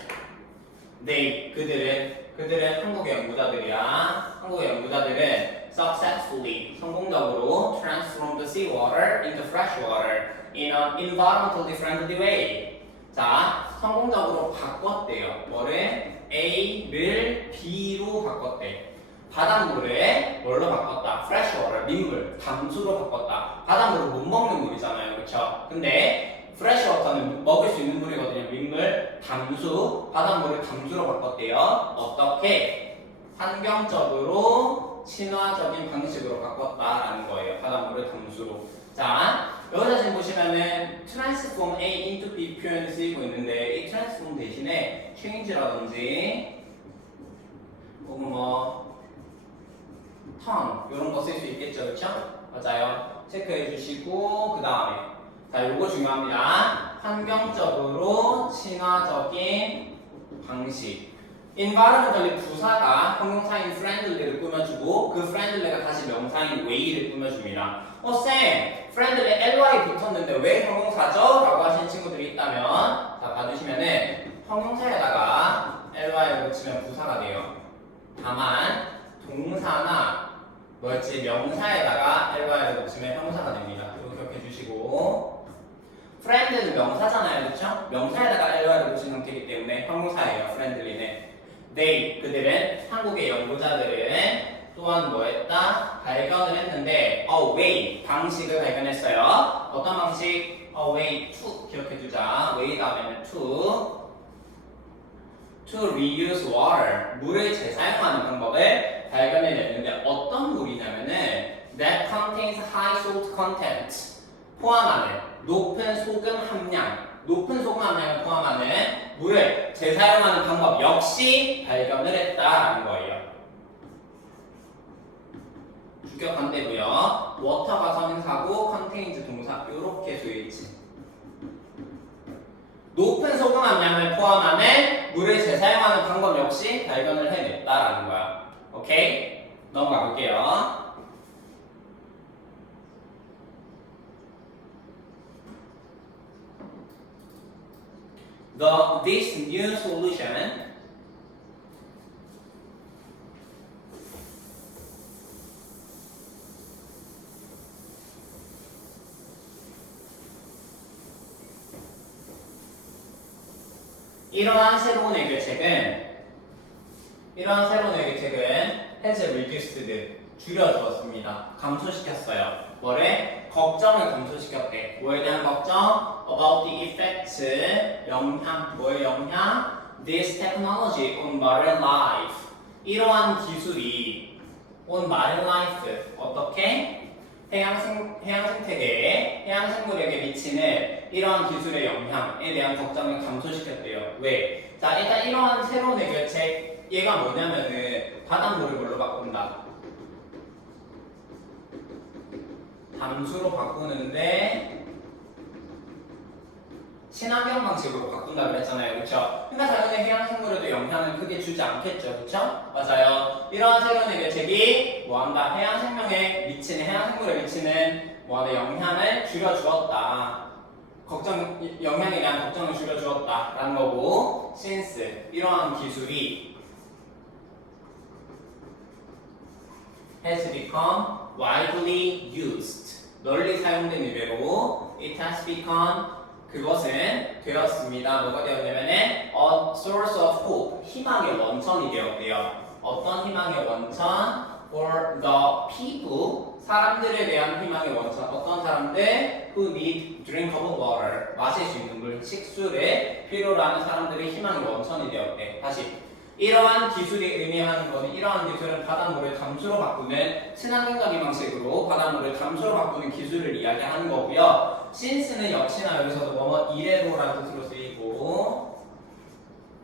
they, 그들은 한국의 연구자들이야. 한국의 연구자들은 successfully, 성공적으로 transform the seawater into fresh water in an environmentally friendly way. 자, 성공적으로 바꿨대요. 뭐를? A를 B로 바꿨대. 바닷물을 뭘로 바꿨다? fresh water, 민물, 담수로 바꿨다. 바닷물을 못 먹는 물이잖아요. 그쵸? 근데 fresh water는 먹을 수 있는 물이거든요. 민물, 담수, 바닷물을 담수로 바꿨대요. 어떻게? 환경적으로 친화적인 방식으로 바꿨다라는 거예요. 바닷물을 담수로. 자, 여기 사진 보시면은 transform A into B 표현이 쓰이고 있는데 이 transform 대신에 change라든지 혹은 뭐 turn 이런 거 쓸 수 있겠죠, 그렇죠? 맞아요. 체크해 주시고 그 다음에 자, 요거 중요합니다. 환경적으로 친화적인 방식. environmentally 부사가 형용사인 friendly를 꾸며주고 그 friendly가 다시 명사인 way를 꾸며줍니다. 쌤, friendly ly 붙었는데 왜 형용사죠? 라고 하시는 친구들이 있다면 자, 봐주시면은 형용사에다가 ly를 붙이면 부사가 돼요. 다만 동사나 뭐였지? 명사에다가 ly를 붙이면 형사가 됩니다. 이거 기억해 주시고 friendly는 명사잖아요, 그렇죠? 명사에다가 ly를 붙인 형태이기 때문에 형용사예요. friendly는 they, 그들은 한국의 연구자들은 또한 뭐 했다? 발견을 했는데 way 방식을 발견했어요. 어떤 방식? way to 기억해두자. way 다음에는 to reuse water 물을 재사용하는 방법을 발견해냈는데 어떤 물이냐면은 that contains high salt content 포함하는 높은 소금 함량을 포함하는 물을 재사용하는 방법 역시 발견을 했다라는 거예요. 주격 반대고요. water가 선행사고 contains 동사 이렇게 수있지. 높은 소금 함량을 포함하는 물을 재사용하는 방법 역시 발견을 해냈다라는 거야. 오케이? 넘어가 볼게요. This new solution 이러한 새로운 해결책은 has reduced 줄여주었습니다. 감소시켰어요. 뭐래? 걱정을 감소시켰대. 뭐에 대한 걱정? About the effects 영향. 뭐의 영향? This technology on marine life. 이러한 기술이 on marine life 어떻게? 해양 생태계에 해양 생물에게 미치는 이러한 기술의 영향에 대한 걱정을 감소시켰대요. 왜? 자, 일단 이러한 새로운 해결책 얘가 뭐냐면은 바닷물을 뭘로 바꾼다? 담수로 바꾸는데 친환경 방식으로 바꾼다 그랬잖아요. 그렇죠? 그러니까 당연히 해양 생물에도 영향을 크게 주지 않겠죠. 그렇죠? 맞아요. 이러한 새로운 해결책이 뭐한다? 해양 생명에 미치는 해양 생물에 미치는 뭐하다? 영향을 줄여주었다. 영향에 대한 걱정을 줄여주었다라는 거고, since 이러한 기술이 has become widely used 널리 사용된 이래로 it has become 그것은 되었습니다. 뭐가 되었냐면은 a source of hope 희망의 원천이 되었대요. 어떤 희망의 원천? For the people 사람들에 대한 희망의 원천. 어떤 사람들? Who need drinkable water 마실 수 있는 물, 식수를 필요로 하는 사람들의 희망의 원천이 되었대. 다시 이러한 기술이 의미하는 것은 이러한 기술은 바닷물을 담수로 바꾸는 친환경적인 방식으로 바닷물을 담수로 바꾸는 기술을 이야기하는 거고요. since는 역시나 여기서도 뭐뭐 이래로라는 뜻으로 쓰이고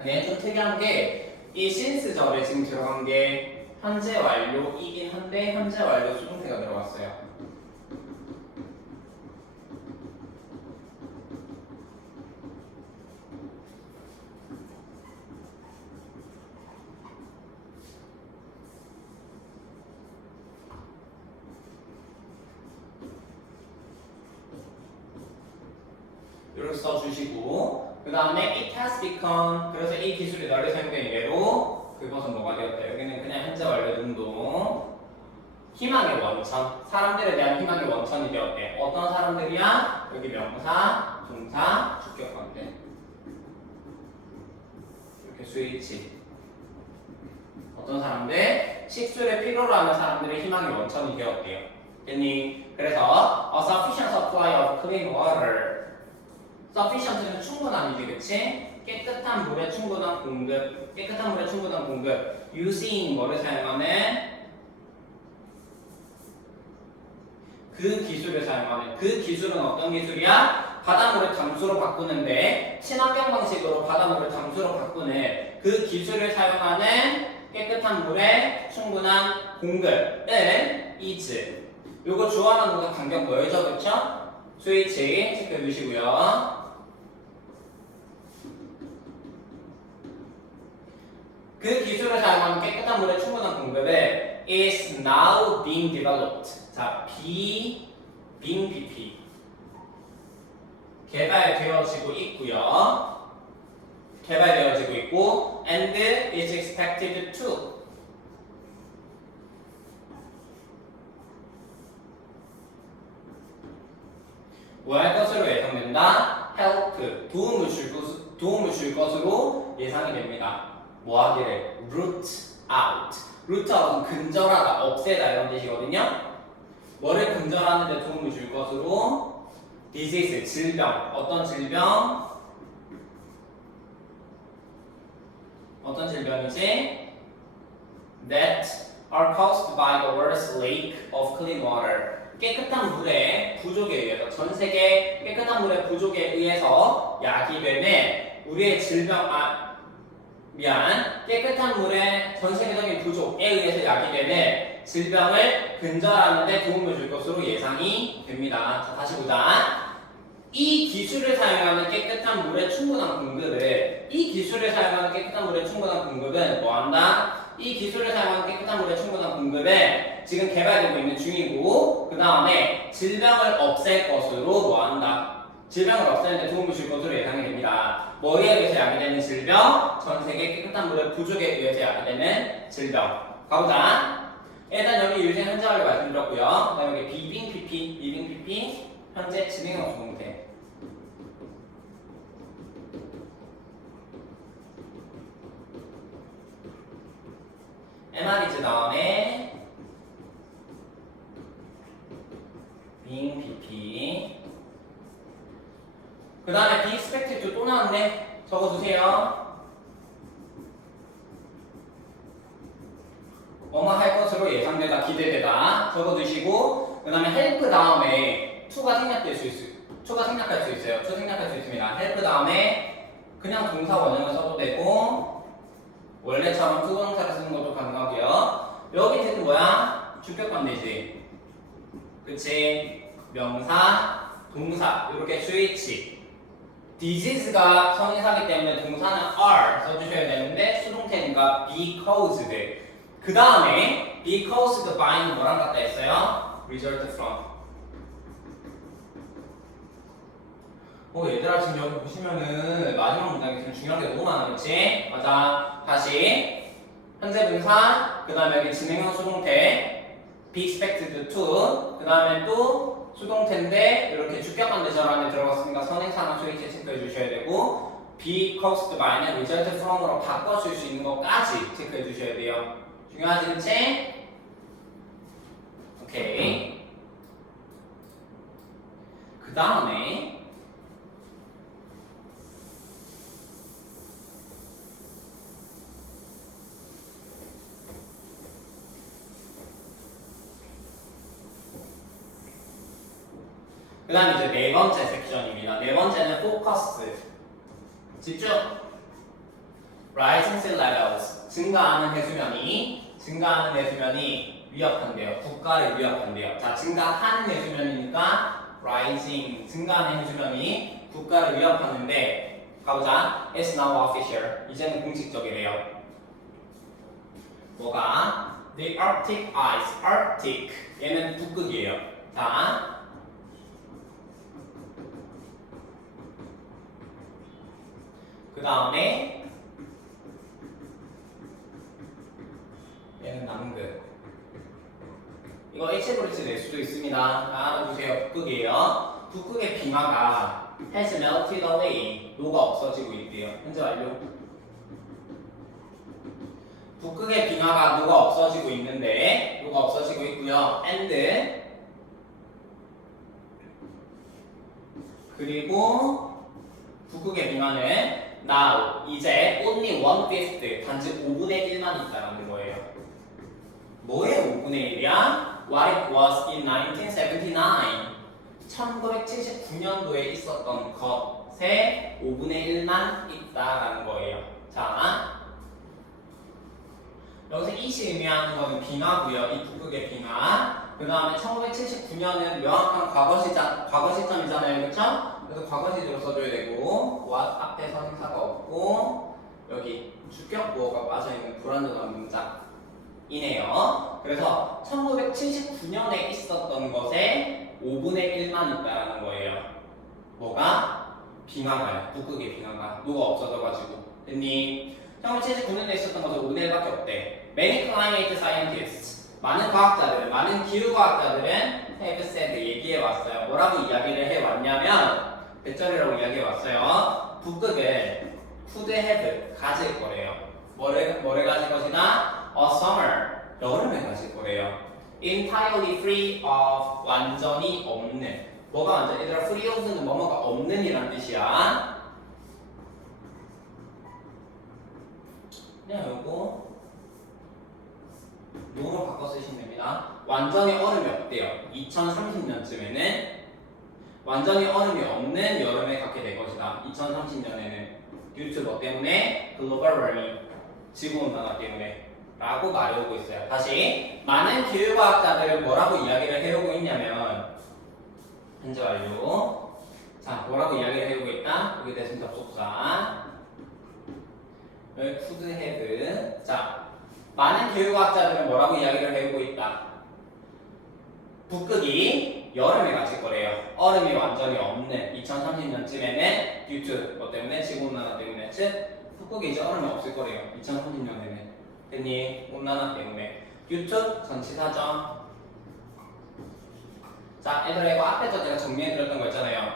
네, 좀 특이한 게 이 since 절에 지금 들어간 게 현재 완료이긴 한데 현재 완료 수동태가 들어갔어요. 이렇게 써주시고 그 다음에 it has become 그래서 이 기술이 널리 사용된 이래로 그것은 뭐가 되었다. 여기는 그냥 현재 완료 등도 희망의 원천 사람들에 대한 희망의 원천이 되었대. 어떤 사람들이야? 여기 명사, 동사, 주격관대 이렇게 스위치 어떤 사람들? 식수를 필요로 하는 사람들의 희망의 원천이 되었대요. 됐니? 그래서 a sufficient supply of clean water sufficient는 충분함이지, 그치? 깨끗한 물의 충분한 공급. using 뭐를 사용하면 그 기술을 사용하면 그 기술은 어떤 기술이야? 바닷물을 담수로 바꾸는데 친환경 방식으로 바닷물을 담수로 바꾸는 그 기술을 사용하는 깨끗한 물의 충분한 공급은 is. 요거 주어하는 거가 간격 뭐였죠, 그쵸? 스위치 체크해 주시고요. 그 기술을 사용하는 깨끗한 물의 충분한 공급을 is now being developed. 자, being BP 개발되어지고 있고요. 개발되어지고 있고 and is expected to 뭐 할 것으로 예상된다? help 도움을 줄 것으로 예상이 됩니다. 뭐 하기를? root out. root out은 근절하다, 없애다 이런 뜻이거든요. 뭐를 근절하는 데 도움을 줄 것으로 disease, 질병. 어떤 질병? 어떤 질병이지? that are caused by the world's lack of clean water. 깨끗한 물의 부족에 의해서, 전 세계 깨끗한 물의 부족에 의해서 야기되는 우리의 깨끗한 물의 전 세계적인 부족에 의해서 야기되는 질병을 근절하는 데 도움을 줄 것으로 예상이 됩니다. 자, 다시 보자. 이 기술을 사용하는 깨끗한 물의 충분한 공급은 뭐한다? 이 기술을 사용하는 깨끗한 물의 충분한 공급은 지금 개발되고 있는 중이고, 그 다음에 질병을 없앨 것으로 뭐한다? 질병을 없애는 데 도움을 줄 것으로 예상이 됩니다. 뭐에 의해서 야기되는 질병? 전 세계 깨끗한 물의 부족에 의해서 야기되는 질병. 가보자. 일단 여기 유생 현재 완료 말씀드렸고요. 그 다음에 여기 비빙 PP 현재 진행형 수동태. MR이즈 다음에 being PP. 그 다음에 be expected 또 나왔네. 적어두세요. 뭐뭐 할 것으로 예상되다, 기대되다 적어두시고, 그 다음에 help 다음에 to가 생략할 수 있어요. to 생략할 수 있습니다. help 다음에 그냥 동사 원형을 써도 되고, 원래처럼 to 동사를 쓰는 것도 가능하고요. 여기 지금 뭐야? 주격관계지. 그치? 명사, 동사 이렇게 스위치. disease가 선행사기 때문에 동사는 are 써주셔야 되는데 수동태니까 be caused. 그 다음에 be caused by는 뭐랑 같다 했어요? result from. 얘들아 지금 여기 보시면은 마지막 문장에 지금 중요한 게 너무 많아, 그렇지? 맞아. 다시 현재 분사, 그 다음에 여기 진행형 수동태 be expected to, 그 다음에 또 수동태인데 이렇게 주격관계절 안에 들어갔으니까 선행사나 수위치 체크해 주셔야 되고, be caused by는 result from으로 바꿔줄 수 있는 것까지 체크해 주셔야 돼요. 중요하지, 그치? 오케이. 그 다음에 이제 네 번째 섹션입니다. 네 번째는 focus. 집중. Rising sea levels. 증가하는 해수면이 위협한대요. 국가를 위협한대요. 자, 증가하는 해수면이니까 rising. 증가하는 해수면이 국가를 위협하는데, 가보자. It's now official. 이제는 공식적이래요. 뭐가? The Arctic ice. Arctic. 얘는 북극이에요. 자. 그 다음에 얘는 남극. 이거 H브리츠 낼 수도 있습니다. 알아두세요. 북극이에요. 북극의 빙하가 has melted away. 노가 없어지고 있대요. 현재 완료. 북극의 빙하가 노가 없어지고 있는데, 노가 없어지고 있고요. and 그리고 북극의 빙하는 now 이제 only 1/5 단지 5분의 1만 있다는 거예요. 뭐의 5분의 1이야? What it was in 1979. 1979년도에 있었던 것의 5분의 1만 있다라는 거예요. 자, 여기서 이시 의미하는 거는 빙하고요. 이 북극의 빙하. 그 다음에 1979년은 명확한 과거 시점이잖아요, 그렇죠? 그래서 과거 시제로 써줘야 되고, what 앞에 선행사가 없고, 여기 주격보어가 빠져있는 불완전한 문장이네요. 그래서 1979년에 있었던 것에 5분의 1만 있다라는 거예요. 뭐가? 빙하가요. 북극의 빙하가. 노가 없어져가지고. 됐니? 1979년에 있었던 것은 5분의 1밖에 없대. Many climate scientists. 많은 과학자들, 많은 기후과학자들은 have said 얘기해왔어요. 뭐라고 이야기를 해왔냐면, 배절이라고 이야기해왔어요. 북극을 could have 가질 거래요. 뭐를 가질 것이다? a summer 여름에 가실 거래요. entirely free of 완전히 없는 뭐가 완전 얘들아 free of는 뭐뭐가 없는 이란 뜻이야. 그냥 요거 요로 바꿔 쓰시면 됩니다. 완전히 얼음이 없대요. 2030년쯤에는 완전히 얼음이 없는 여름에 갖게 될 것이다. 2030년에는 due to 뭐 때문에? global warming 지구온난화 때문에 라고 말해오고 있어요. 다시 많은 기후과학자들은 뭐라고 이야기를 해오고 있냐면 현재 완료. 자 뭐라고 이야기를 해오고 있다? 여기 대신 접속사 여기 could have. 자 많은 기후과학자들은 뭐라고 이야기를 해오고 있다? 북극이 여름에 갇힐 거래요. 얼음이 완전히 없는 2030년쯤에는 due to 뭐 때문에? 지구온난화 때문에. 즉 북극이 이제 얼음이 없을 거래요. 2030년에는. 됐니? 온난화 때문에. due to 전치사죠. 자, 얘들아 이거 앞에서 제가 정리해드렸던 거 있잖아요.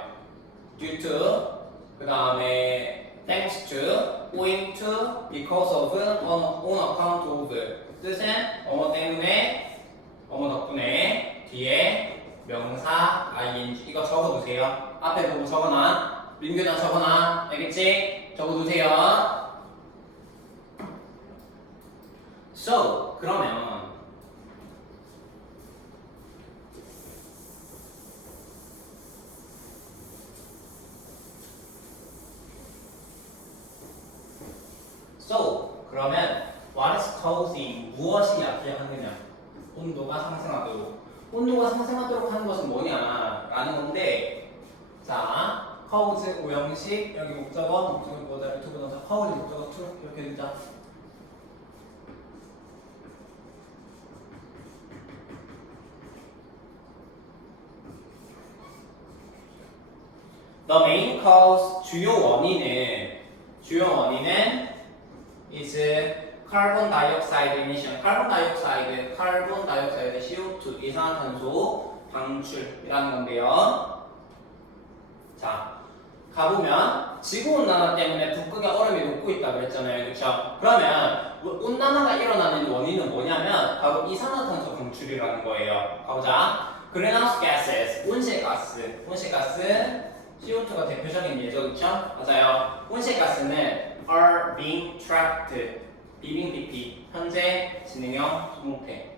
due to 그 다음에 thanks to, owing to, because of, on account of 뜻은 뭐뭐 때문에, 뭐뭐 덕분에 뒤에 명사 ing 이거 적어두세요. 앞에 보고 적어놔. 민규나 적어놔. 알겠지? 적어두세요. So 그러면 what is causing 무엇이 야기하느냐? 온도가 상승하도록. 온도가 상승하도록 하는 것은 뭐냐? 라는 건데 자 cause 오형식 여기 목적어 목적어보다 투 분동사 cause 목적어 투 이렇게 되자. The main cause 주요 원인은 is carbon dioxide emission. carbon dioxide CO2 이산화탄소 방출이라는 건데요. 자 가보면 지구온난화 때문에 북극의 얼음이 녹고 있다 그랬잖아요. 그렇죠? 그러면 온난화가 일어나는 원인은 뭐냐면 바로 이산화탄소 방출이라는 거예요. 가보자. greenhouse gases 온실가스 CO2가 대표적인 예죠, 그렇죠? 맞아요. 온실가스는 are being trapped, 비빙 PP, 현재 진행형 소모태.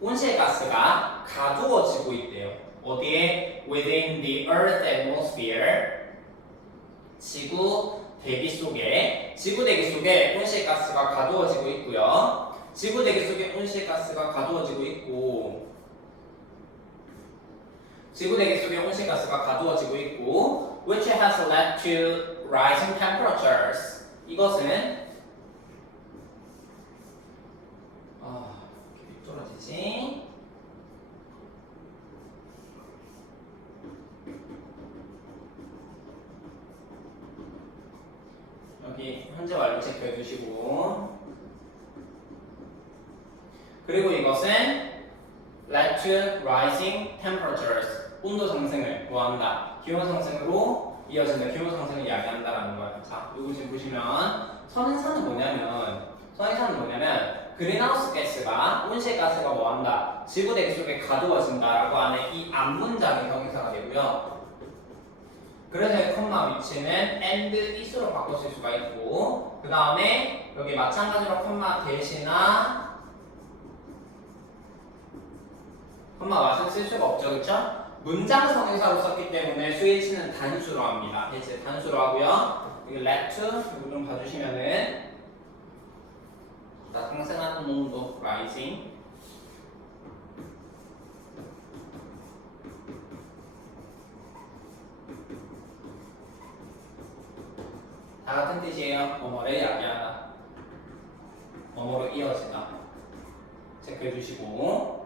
온실가스가 가두어지고 있대요. 어디에? Within the Earth atmosphere, 지구 대기 속에 온실가스가 가두어지고 있고요. 지구 대기 속에 온실가스가 가두어지고 있고. which has led to rising temperatures. 이것은 이렇게 떨어지지. 여기 현재 완료 체크해 주시고. 그리고 이것은 led to rising temperatures. 온도 상승을 뭐한다? 기온 상승으로 이어진다. 기온 상승을 야기한다라는 거예요. 자, 이거 지금 보시면 선행사는 뭐냐면 그린하우스 가스가 온실가스가 뭐한다? 지구 대기 속에 가두어진다라고 하는 이 앞문장이 형용사가 되고요. 그래서 이 콤마 위치는 and is로 바꿔 쓸 수가 있고 그 다음에 여기 마찬가지로 콤마 대시나 콤마 왓을 쓸 수가 없죠, 그렇죠? 문장 성의사로 썼기 때문에 스위치는 단수로 합니다. 이제 단수로 하고요. 여기 let to 이거 좀 봐주시면은 상승하는 온도 rising. 다 같은 뜻이에요. 뭐뭐를 야기하다. 뭐뭐로 이어지다. 체크해 주시고.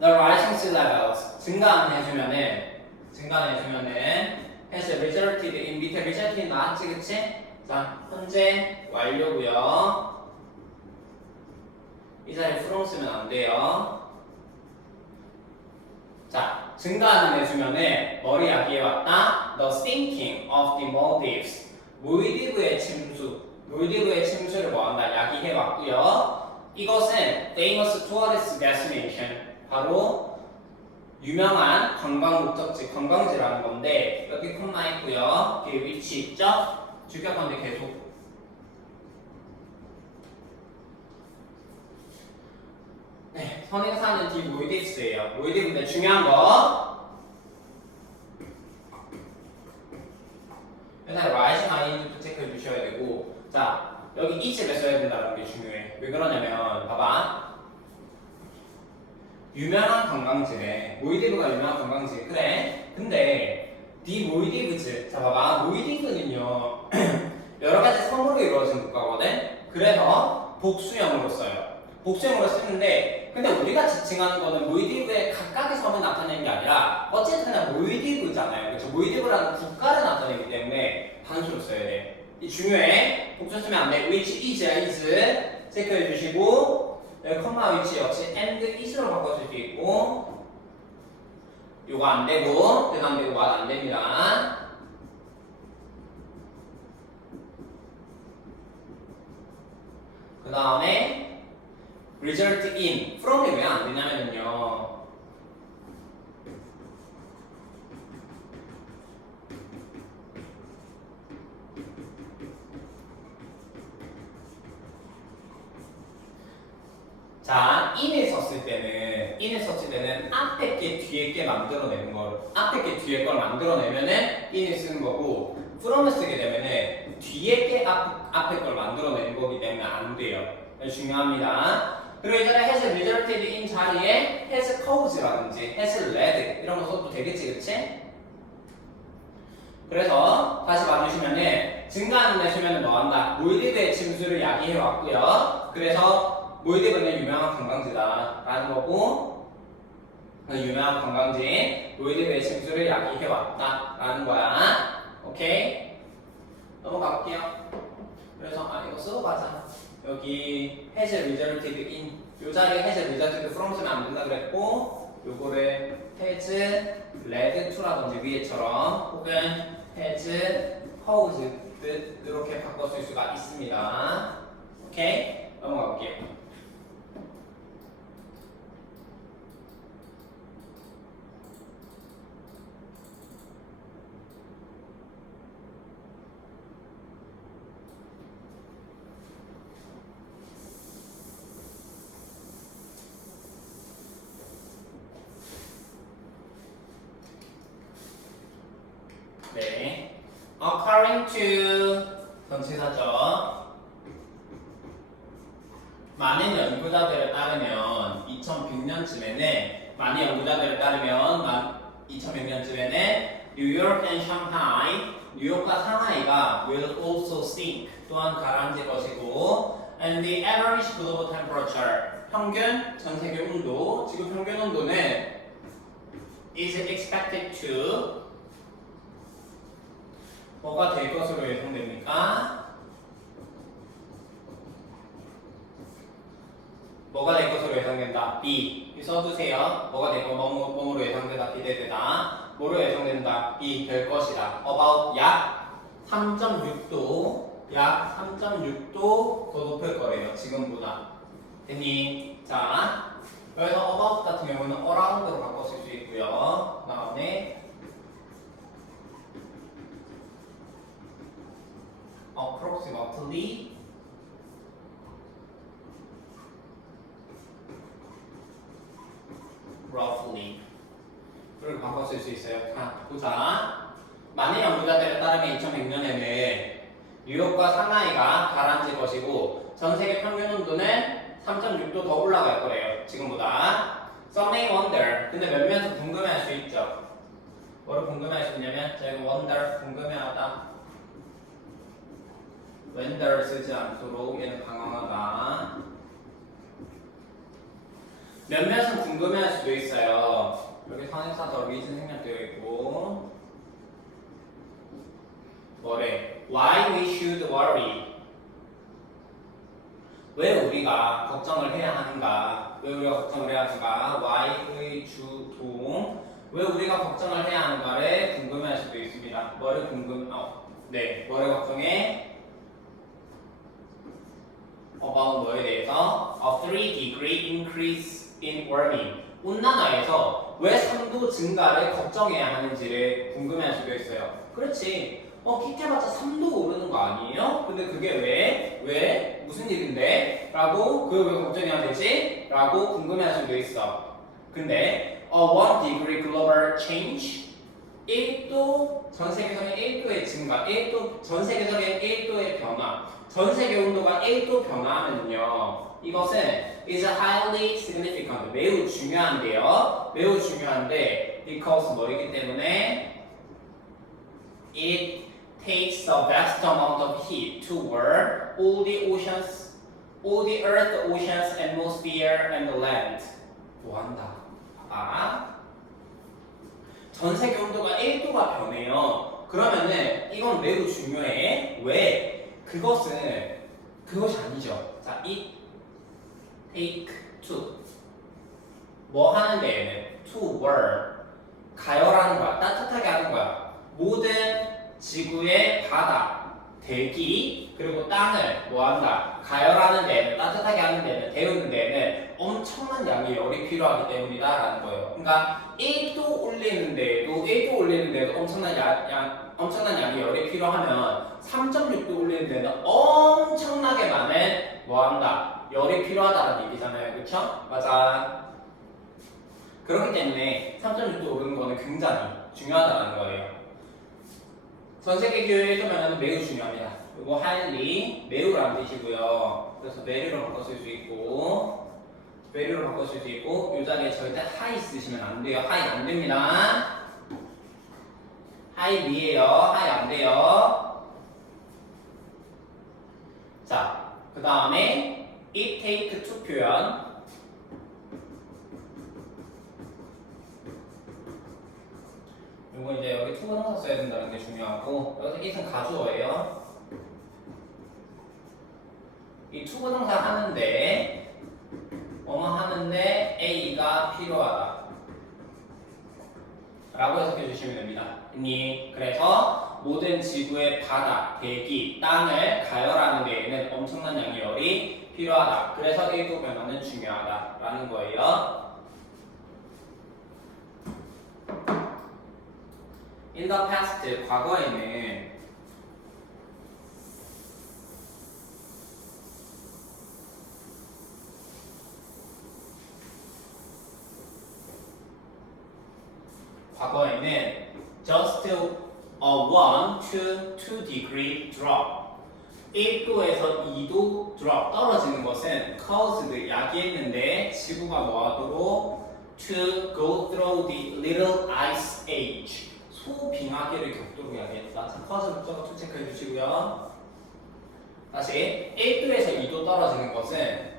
The rising sea levels 증가는 해주면은 has resulted in 밑에 result이 나왔지 그치? 자 현재 완료고요. 이 자리에 from 쓰면 안 돼요. 자 증가는 해주면은 머리 야기해 왔다. The sinking of the Maldives 몰디브의 침수를 뭐한다? 야기해 왔고요. 이것은 famous tourist destination, 바로 유명한 관광 목적지, 관광지라는 건데 여기 콤마 있고요. 여기 위치 있죠? 주격관대 계속. 네, 선행사는 뒤 몰디브스예요. 몰디브인데 중요한 거. 일단 rising i도 체크해 주셔야 되고, 자 여기 이 집에 써야 된다는 게 중요해. 왜 그러냐면 봐봐. 유명한 관광지래. 몰디브가 유명한 관광지. 그래. 근데 디 몰디브즈. 자 봐봐. 몰디브는요 여러 가지 섬으로 이루어진 국가거든. 그래서 복수형으로 써요. 복수형으로 쓰는데, 근데 우리가 지칭하는 거는 몰디브의 각각의 섬을 나타내는 게 아니라 어쨌든 몰디브잖아요. 그렇죠? 몰디브라는 국가를 나타내기 때문에 단수로 써야 돼. 이 중요해. 복수 쓰면 안 돼. which is 체크해 주시고, 여기 컴마 위치 역시 and is로 바꿔줄 수 있고, 요거 안 되고, then 안 되고, what 안 됩니다. 그 다음에 result in, from이 왜 안 되냐면요. 자, in을 썼을 때는 앞에 게 뒤에 게 만들어내는 걸, 앞에 게 뒤에 걸 만들어내면은 in을 쓰는 거고, from을 쓰게 되면은 뒤에 게 앞에 걸 만들어내는 거기 때문에 안 돼요. 중요합니다. 그리고 이전에 has resulted in 자리에 has caused라든지 has led 이런 거 써도 되겠지, 그치? 그래서 다시 봐주시면은 증가하는 데 쓰면은 뭐 한다? 몰디브의 침수를 야기해 왔고요. 그래서 몰디브는 유명한 관광지다 라는 거고, 유명한 관광지 몰디브의 침수를 야기해 왔다 라는 거야. 오케이? 넘어가 볼게요. 그래서 이거 쓰고 가자. 여기 has resulted in, 요 자리에 has resulted from 쓰면 안 된다 그랬고, 요거를 has led to라든지 위에처럼 혹은 has caused 이렇게 바꿔 쓸 수가 있습니다. 오케이? 넘어가 볼게요. 네, according to 전치사죠. 많은 연구자들에 따르면 2100년쯤에는 뉴욕 and 상하이, 뉴욕과 상하이가 will also sink, 또한 가라앉을 것이고, and the average global temperature, 평균 전 세계 온도, 지구 평균 온도는 is expected to 뭐가 될 것으로 예상됩니까? 뭐가 될 것으로 예상된다? B. 써두세요. 뭐가 될 거, 뭐로 예상되다, 기대되다. 뭐로 예상된다? B. 될 것이다. About 약 3.6도, 약 3.6도 더 높을 거래요. 지금보다. 됐니? 자, 여기서 about 같은 경우는 around로 바꿔 쓸 수 있고요. 그 다음에 approximately roughly 그렇게 바꿔 쓸 수 있어요. 자, 보자. 많은 연구자들에 따르면 2100년에는 뉴욕과 상하이가 가라앉을 것이고 전 세계 평균 온도는 3.6도 더 올라갈 거래요. 지금보다. Some may wonder. 근데 몇몇은 궁금해할 수 있죠. 뭐를 궁금해할 수 있냐면 자, 이거 wonder, 궁금해하다. whender를 쓰지 않도록 얘는 강화하다. 몇몇은 궁금해할 수도 있어요. 여기 선행사 더 reason 생략되어 있고 뭐래? Why we should worry? 왜 우리가 걱정을 해야 하는가? 왜 우리가 걱정을 해야 하는가? Why 주동 왜 우리가 걱정을 해야 하는가를 궁금해할 수도 있습니다. 뭐를 네, 뭐를 걱정해? about 뭐에 대해서? A 3-degree increase in warming. 온난화에서 왜 3도 증가를 걱정해야 하는지를 궁금해할 수도 있어요. 그렇지. 기태봤자 3도 오르는 거 아니에요? 근데 그게 왜? 무슨 일인데? 라고 그걸 왜 걱정해야 되지? 라고 궁금해할 수도 있어. 근데 1 degree global change 1도 전 세계적인 1도의 증가, 1도 전 세계적인 1도의 변화, 전 세계 온도가 1도 변화하면요, 이것은 is highly significant, 매우 중요한데요, 매우 중요한데 because 뭐이기 때문에 it takes a vast amount of heat to warm all the oceans, all the earth, oceans, atmosphere, and the land. 뭐한다? 봐봐. 전 세계 온도가 1도가 변해요. 그러면은 이건 매우 중요해. 왜? 그것이 아니죠. 자, it take to 뭐 하는 데에는 to warm 가열하는 거야. 따뜻하게 하는 거야. 모든 지구의 바다, 대기 그리고 땅을 뭐 한다? 가열하는 데에는 따뜻하게 하는 데는 데우는 데에는 엄청난 양의 열이 필요하기 때문이다라는 거예요. 그러니까 1도 올리는 데에도 엄청난 양의 열이 필요하면 3.6도 올리는 데는 엄청나게 많은 뭐 한다? 열이 필요하다는 얘기잖아요. 그렇죠? 맞아. 그렇기 때문에 3.6도 오르는 거는 굉장히 중요하다는 거예요. 전 세계 기후의 1도면은 매우 중요합니다. 그리고 highly 매우라는 뜻이고요. 그래서 very로 바꿔 쓸 수 있고, 이 자리에 절대 high 쓰시면 안 돼요. high 안 됩니다. high이에요. high 안 돼요. 자, 그 다음에 it take to 표현. 요거 이제 여기 투 동사 써야 된다는 게 중요하고, 여기서 it은 가주어예요. 이 투 동사 하는데 뭐뭐 하는데 A가 필요하다 라고 해석해 주시면 됩니다. 그래서 모든 지구의 바다, 대기, 땅을 가열하는 데에는 엄청난 양의 열이 필요하다. 그래서 1도 변화는 중요하다라는 거예요. In the past, 과거에는 just a 1 to 2 degree drop 1도에서 2도 drop 떨어지는 것은 caused 야기했는데 지구가 뭐하도록 to go through the little ice age 소빙하기를 겪도록 야기했다. 자, cause 목적어 체크해 주시고요. 다시 1도에서 2도 떨어지는 것은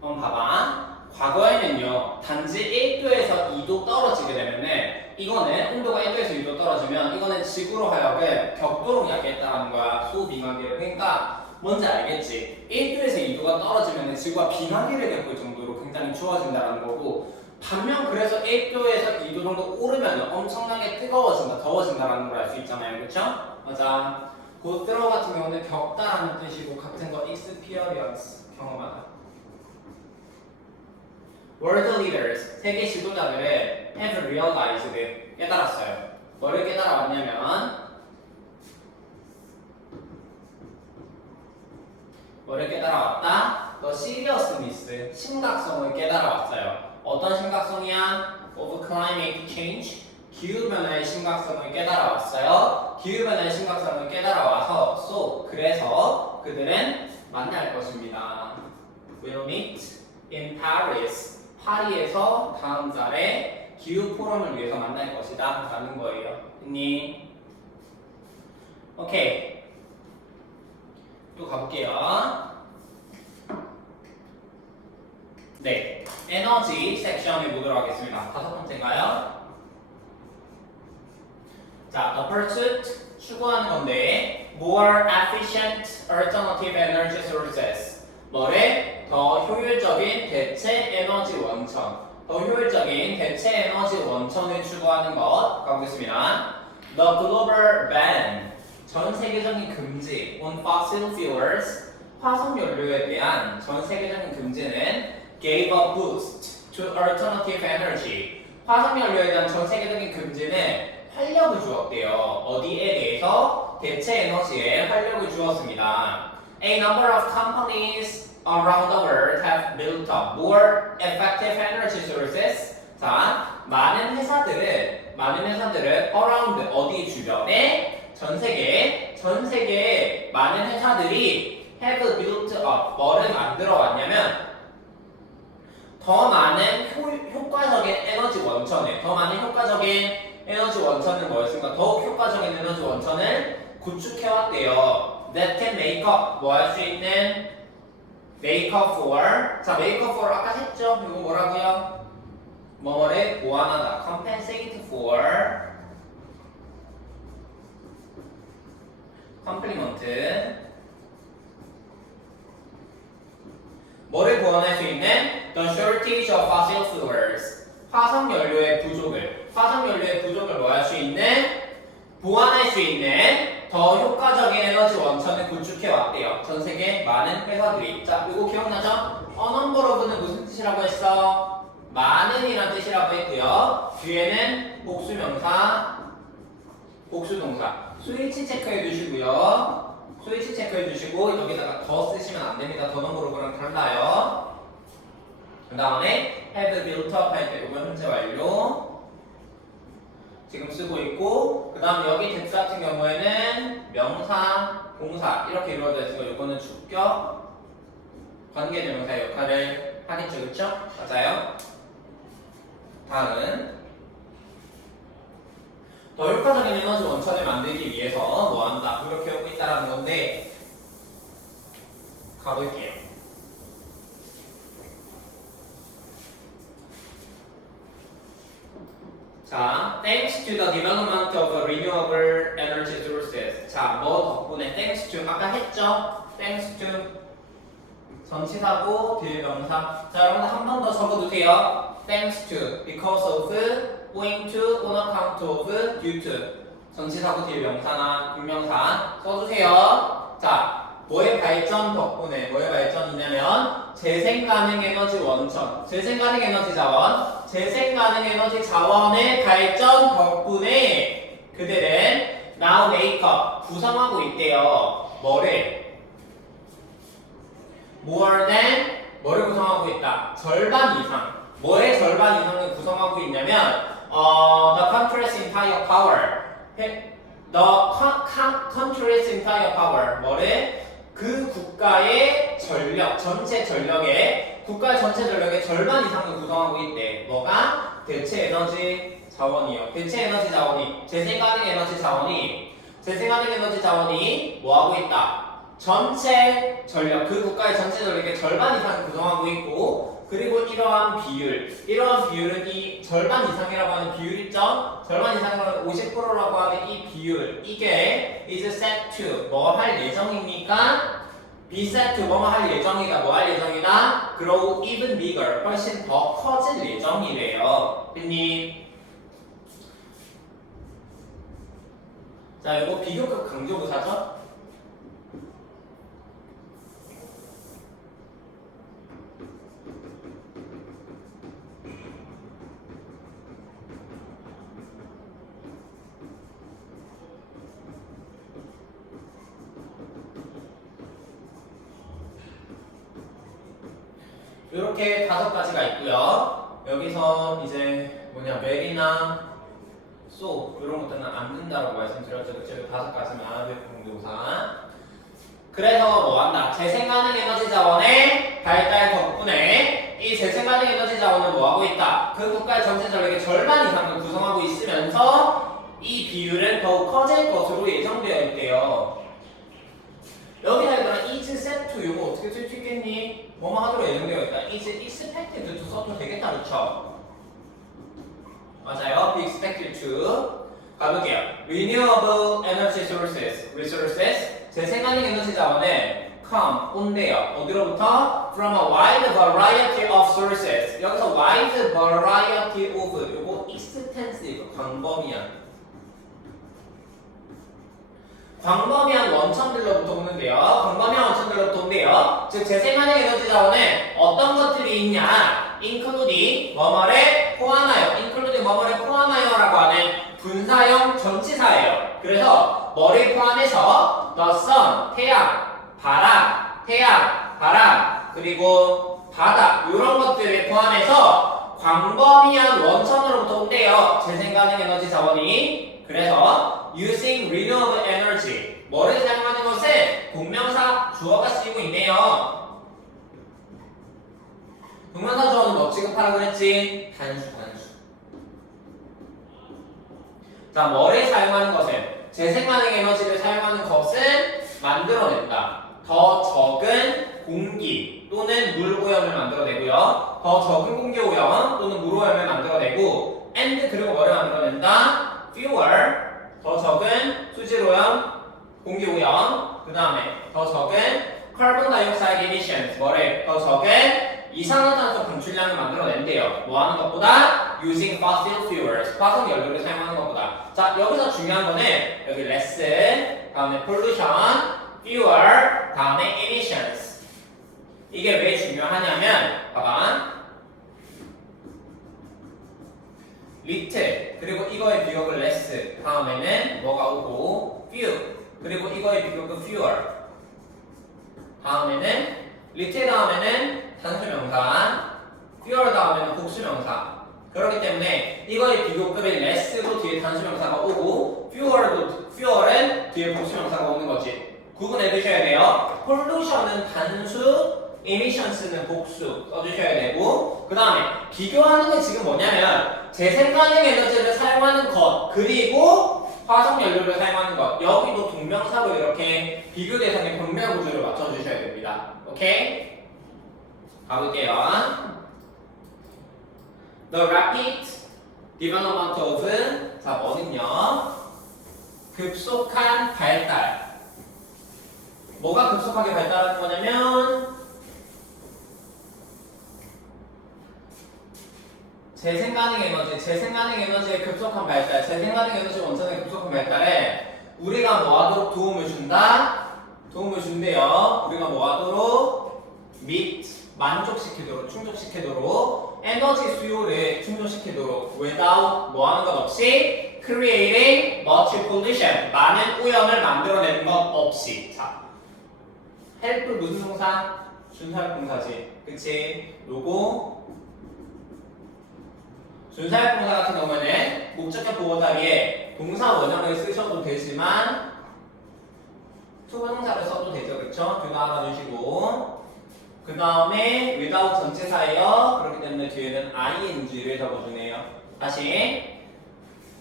그럼 봐봐. 과거에는요, 단지 1도에서 2도 떨어지게 되면은 이거는 온도가 1도에서 2도 떨어지면 이거는 지구로 하여금 벽도록 야기했다는 거야. 소빙하기를. 그러니까 뭔지 알겠지? 1도에서 2도가 떨어지면 지구가 빙하기를 겪을 정도로 굉장히 추워진다는 거고, 반면 그래서 1도에서 2도 정도 오르면 엄청나게 뜨거워진다, 더워진다는 걸 알 수 있잖아요. 그렇죠? 맞아. 고 들어 같은 경우는 겪다라는 뜻이고 같은 거 experience 경험하다. World leaders, 세계 지도자들은 have realized, 깨달았어요. 뭐를 깨달아왔냐면 뭐를 깨달아왔다? The seriousness, 심각성을 깨달아왔어요. 어떤 심각성이야? Of climate change, 기후변화의 심각성을 깨달아왔어요. 기후변화의 심각성을 깨달아와서 그래서 그들은 만날 것입니다. Will meet in Paris, 파리에서 다음 달에 기후 포럼을 위해서 만날 것이다 라는 거예요. 됐니? 오케이. 또 가볼게요. 네, 에너지 섹션에 보도록 하겠습니다. 다섯 번째인가요? 자, the pursuit, 추구하는 건데 more efficient alternative energy sources, 뭐래? 더 효율적인 대체 에너지 원천, 더 효율적인 대체 에너지 원천을 추구하는 것 가보겠습니다. The global ban, 전 세계적인 금지 on fossil fuels, 화석 연료에 대한 전 세계적인 금지는 gave a boost to alternative energy. 화석 연료에 대한 전 세계적인 금지는 활력을 주었대요. 어디에 대해서? 대체 에너지에 활력을 주었습니다. A number of companies around the world have built up more effective energy sources. 자, 많은 회사들은 around 어디 주변에 전 세계에 많은 회사들이 have built up 뭐를 만들어 왔냐면 더 많은 효과적인 에너지 원천을 뭐였습니까? 더욱 효과적인 에너지 원천을 구축해왔대요. That can make up 뭐 할 수 있는 make up for. 자, make up for 아까 했죠? 이거 뭐라고요? 뭐를 보완하다. compensate for. complement. 뭐를 보완할 수 있는? The shortage of fossil fuels. 화석 연료의 부족을 뭐 할 수 있는? 보완할 수 있는 더 효과적인 에너지 원천을 구축해 왔대요. 전 세계 많은 회사들이. 자, 이거 기억나죠? A number of는 무슨 뜻이라고 했어? 많은이란 뜻이라고 했고요. 뒤에는 복수명사, 복수동사. 스위치 체크해 주시고요. 스위치 체크해 주시고 여기다가 더 쓰시면 안 됩니다. 더 넘버로 그랑 달라요. 그 다음에 have built up 할 때 이건 현재 완료. 지금 쓰고 있고, 그 다음 여기 대수 같은 경우에는 명사, 동사 이렇게 이루어져 있어서 이거는 주격, 관계대명사의 역할을 하겠죠, 그렇죠? 맞아요. 다음은 더 효과적인 에너지 원천을 만들기 위해서 뭐 한다, 노력해오고 있다라는 건데 가볼게요. 자, thanks to the development of renewable energy sources. 자, 뭐 덕분에 thanks to 아까 했죠? thanks to 전치사고 뒤에 명사. 자, 여러분들 한 번 더 적어두세요. thanks to, because of, owing to, on account of, due to. 전치사고 뒤에 명사나 분명사 써주세요. 자, 뭐의 발전 덕분에, 뭐의 발전이냐면 재생가능 에너지 원천, 재생가능 에너지 자원, 재생가능 에너지 자원의 발전 덕분에 그들은 now make up, 구성하고 있대요. more than, 뭐를 구성하고 있다? 절반 이상. 뭐의 절반 이상을 구성하고 있냐면 the country's entire power. the country's entire power. 뭐를? 그 국가의 전력, 전체 전력의 국가의 전체 전력의 절반 이상을 구성하고 있대. 뭐가? 대체 에너지 자원이요. 대체 에너지 자원이, 재생가능 에너지 자원이 뭐 하고 있다? 전체 전력, 그 국가의 전체 전력의 절반 이상을 구성하고 있고, 그리고 이러한 비율은 이 절반 이상이라고 하는 비율 있죠? 절반 이상이라고 하는 50%라고 하는 이 비율, 이게 is set to 뭐 할 예정입니까? be set to 뭐 할 예정이다, 뭐 할 예정이다? grow even bigger, 훨씬 더 커질 예정이래요. 빈님. 자, 이거 비교급 강조부사죠? 이렇게 5가지가 있고요. 여기서 이제 멜이나 소 이런 것들은 안 된다고 말씀드렸죠. 그쵸? 5가지만 공동사. 그래서 뭐 한다? 재생가능 에너지 자원의 발달 덕분에 이 재생가능 에너지 자원은 뭐 하고 있다? 그 국가의 전체 전력의 절반 이상을 구성하고 있으면서 이 비율은 더욱 커질 것으로 예정되어 있대요. 여기다 얘들아 is set to 이거 어떻게 쓸 수 있겠니? 뭐뭐 하도록 예정되어 있다. is expected to 써도 되겠다, 그쵸? 맞아요. be expected to. 가볼게요. renewable energy resources. 재생가능 에너지 자원은 come 온대요. 어디로부터? From a wide variety of sources. 여기서 wide variety of 요거 extensive 광범위한 원천들로부터 오는데요. 광범위한 원천들로부터 온대요. 즉 재생가능 에너지 자원은 어떤 것들이 있냐? including 뭐뭐를 포함하여 including 뭐뭐를 포함하여라고 하는 분사형 전치사예요. 그래서 뭐를 포함해서 the sun 태양, 바람 그리고 바다 이런 것들을 포함해서 광범위한 원천으로부터 온대요. 재생가능 에너지 자원이. 그래서 using renewable energy 뭐를 사용하는 것은 동명사 주어가 쓰이고 있네요. 동명사 주어는 뭐 취급하라고 그랬지? 단수. 자, 뭐를 사용하는 것은 재생가능 에너지를 사용하는 것은 만들어낸다. 더 적은 공기 또는 물 오염을 만들어내고요. 더 적은 공기 오염 또는 물 오염을 만들어내고 and 그리고 뭐를 만들어낸다? fewer 더 적은 수질 오염, 공기 오염 그 다음에 더 적은 carbon dioxide emissions 뭐를 더 적은 이산화탄소 방출량을 만들어낸대요. 뭐 하는 것보다? using fossil fuels 화석 연료를 사용하는 것보다. 자, 여기서 중요한 거는 여기 less 다음에 pollution fewer 다음에 emissions. 이게 왜 중요하냐면 봐봐 little 그리고 이거의 비교급 less 다음에는 뭐가 오고 few 그리고 이거의 비교급 fewer 다음에는 little 다음에는 단수명사 fewer 다음에는 복수명사. 그렇기 때문에 이거의 비교급인 less도 뒤에 단수명사가 오고 fewer은 뒤에 복수명사가 오는 거지. 구분해 두셔야 돼요. pollution은 단수, emissions는 복수 써주셔야 되고 그 다음에 비교하는 게 지금 뭐냐면 재생가능 에너지를 사용하는 것 그리고 화석연료를 사용하는 것 여기도 동명사로 이렇게 비교 대상의 병렬 구조를 맞춰주셔야 됩니다. 오케이? 가볼게요. The rapid development of 자 뭐는요? 급속한 발달. 뭐가 급속하게 발달하는 거냐면 재생가능 에너지의 급속한 발달, 재생가능 에너지 원천의 급속한 발달에 우리가 뭐 하도록 도움을 준다? 도움을 준대요. 우리가 뭐 하도록? 만족시키도록, 충족시키도록 에너지 수요를 충족시키도록 without 뭐 하는 것 없이 creating much pollution 많은 오염을 만들어내는 것 없이. 자, help 무슨 동사? 준사역 동사지. 그치? 요거 준사역 동사 같은 경우에는 목적격 보호 자리에 동사 원형을 쓰셔도 되지만 투부동사를 써도 되죠. 그쵸? 둘 다 알아주시고 그 다음에 without 전체사예요. 그렇기 때문에 뒤에는 ing를 적어주네요. 다시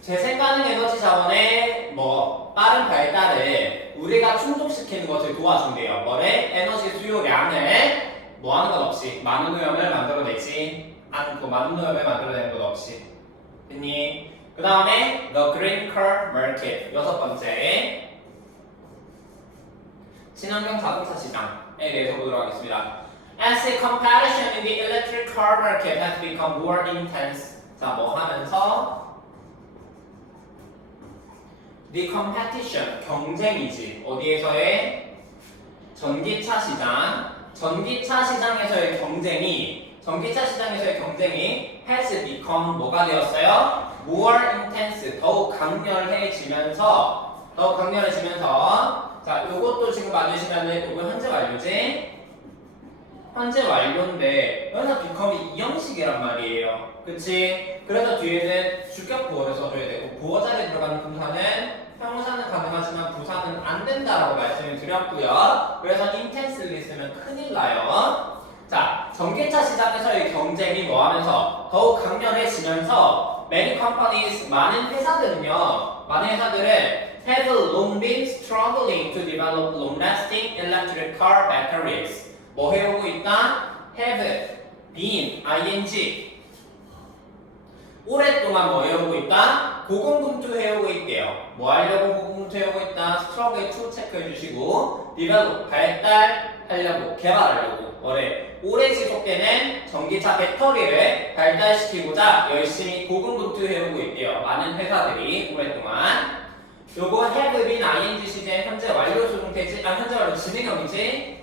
재생가능 에너지 자원의 뭐 빠른 발달을 우리가 충족시키는 것을 도와준대요. 뭐를? 에너지 수요량을 뭐 하는 것 없이 많은 오염을 만들어내지 않고 많은 오염을 만들어내는 것 없이. 됐니? 그 다음에 the green car market 여섯 번째 친환경 자동차 시장에 대해서 보도록 하겠습니다. As the competition in the electric car market has become more intense. 자, 뭐 하면서? The competition, 경쟁이지. 어디에서의? 전기차 시장. 전기차 시장에서의 경쟁이 has become 뭐가 되었어요? More intense, 더욱 강렬해지면서 자, 요것도 지금 맞으시면은 요거 현재 완료지? 현재 완료인데 여기서 become이 이 형식이란 말이에요. 그치? 그래서 뒤에는 주격 보어를 써줘야 되고 보어 자리에 들어가는 분사는 형사는 가능하지만 부사는 안 된다라고 말씀을 드렸고요. 그래서 intensely 쓰면 큰일 나요. 자, 전기차 시장에서의 경쟁이 뭐 하면서 더욱 강렬해지면서 many companies 많은 회사들은 have long been struggling to develop long-lasting electric car batteries. 뭐 해오고 있다? have been ing 오랫동안 뭐 해오고 있다? 고군분투해오고 있대요. 뭐 하려고 고군분투해오고 있다? struggle to 체크해 주시고 develop 발달하려고 개발하려고 오래 지속되는 전기차 배터리를 발달시키고자 열심히 고군분투해오고 있대요. 많은 회사들이 오랫동안. 요거 have been ing 시제 현재 완료 수동태지 현재 완료 진행형이지.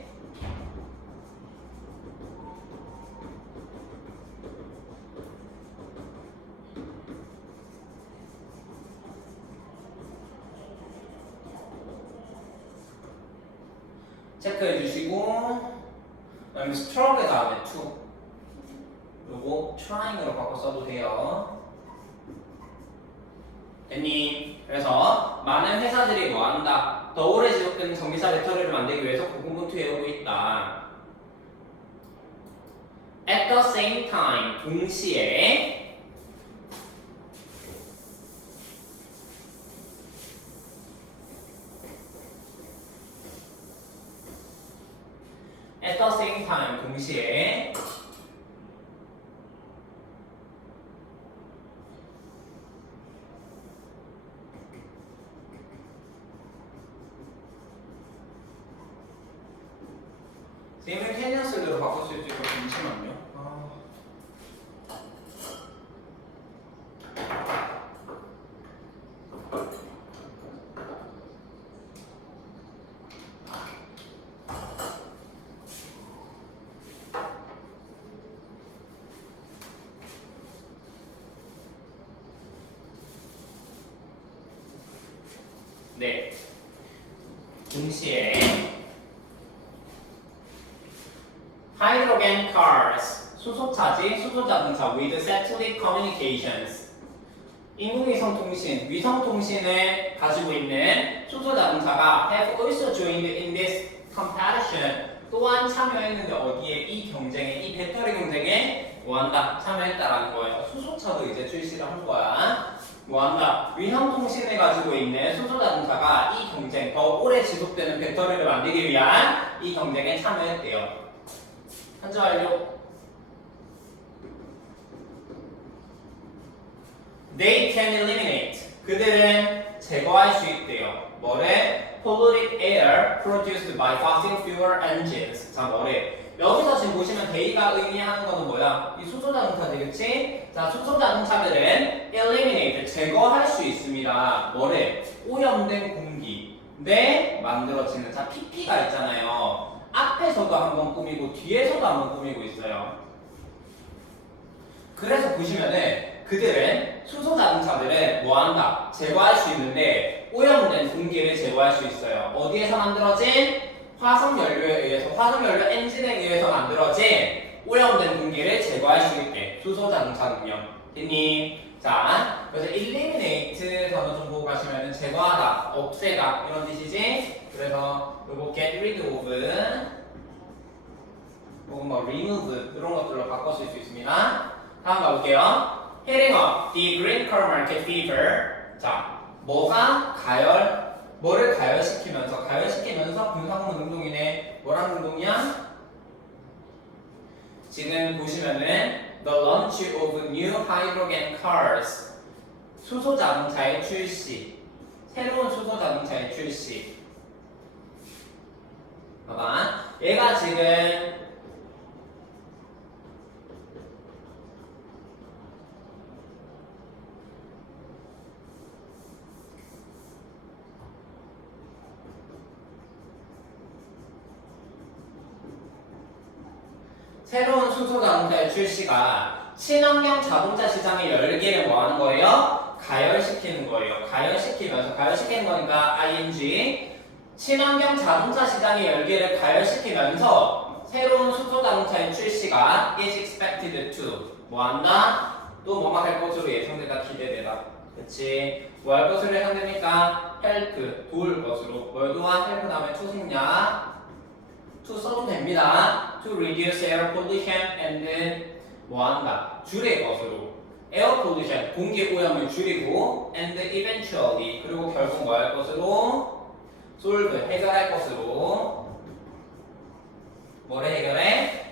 체크해 주시고 그다음에 struggle 다음에 to 요거 trying으로 바꿔 써도 돼요. 됐니? 그래서 많은 회사들이 뭐 한다? 더 오래 지속되는 전기차 배터리를 만들기 위해서 고군분투해오고 있다. At the same time, 동시에 at the same time, 동시에 simultaneously로 바꿀 수 있을까? 잠시만요. 네. 동시에 hydrogen cars 수소차지 수소자동차 with satellite communications 인공위성 통신 위성 통신을 가지고 있는 수소자동차가 have also joined in this competition 또한 참여했는데 어디에 이 경쟁에 이 배터리 경쟁에 뭐한다 참여했다라는 거예요. 수소차도 이제 출시를 한 거야. 뭐한다 위성 통신을 가지고 있는 수소자동차가 이 경쟁 더 오래 지속되는 배터리를 만들기 위한 이 경쟁에 참여했대요. 현재 완료. They can eliminate. 그들은 제거할 수 있대요. 뭐래? Polluted air produced by fossil fuel engines. 자, 뭐래? 여기서 지금 보시면 they가 의미하는 거는 뭐야? 이 수소자동차지, 그치? 자, 수소자동차들은 eliminate, 제거할 수 있습니다. 뭐래? 오염된 공기에 만들어지는, 자, pp가 있잖아요. 앞에서도 한번 꾸미고 뒤에서도 한번 꾸미고 있어요. 그래서 보시면은 그들은 수소자동차들은 뭐한다? 제거할 수 있는데 오염된 공기를 제거할 수 있어요. 어디에서 만들어진? 화석연료에 의해서 화석연료 엔진에 의해서 만들어진 오염된 공기를 제거할 수 있게 수소자동차는요. 됐니? 자, 그래서 eliminate 단어 좀 보고 가시면은 제거하다, 없애다 이런 뜻이지. 그래서 요거 get rid of 혹은 뭐 remove 이런 것들로 바꿔 쓸 수 있습니다. 다음 가볼게요. Heading up the green car market fever. 자, 뭐를 가열시키면서 분사구문 능동이네. 뭐라는 능동이야? 지금 보시면은 the launch of new hydrogen cars. 수소자동차의 출시. 새로운 수소자동차의 출시. 봐봐. 얘가 지금 새로운 수소자동차의 출시가 친환경 자동차 시장의 열기를 뭐 하는 거예요? 가열시키는 거예요. 가열시키는 거니까 ing 친환경 자동차 시장의 열기를 가열시키면서 새로운 수소자동차의 출시가 is expected to 뭐 한다? 또 뭐만 할 것으로 예상되다 기대되다. 그치? 뭐 할 것으로 예상됩니까? help 도울 것으로 뭘 도와? help 다음에 투생략 to 써도 됩니다. To reduce air pollution and 뭐한다? 줄일 것으로 air pollution 공기 오염을 줄이고 and eventually 그리고 결국 뭐 할 것으로 solve 해결할 것으로 뭐를 해결해?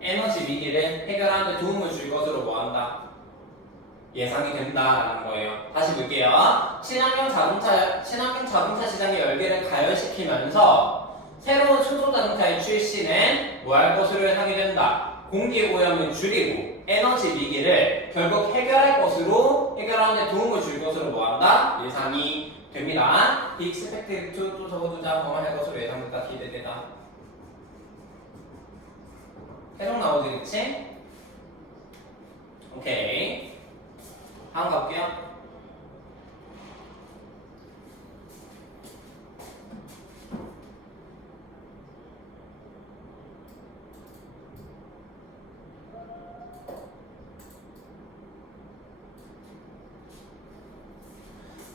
에너지 위기를 해결하는 데 도움을 줄 것으로 뭐한다? 예상이 된다라는 거예요. 다시 볼게요. 친환경 자동차 시장의 열기를 가열시키면서 새로운 수소자동차의 출시는 뭐 할 것으로 예상이 된다. 공기 오염을 줄이고 에너지 위기를 결국 해결하는 데 도움을 줄 것으로 뭐한다? 예상이 됩니다. Be expected to 또 적어두자. 뭐만 할 것으로 예상된다. 기대되다. 계속 나오지, 그치? 오케이. 다음 가볼게요.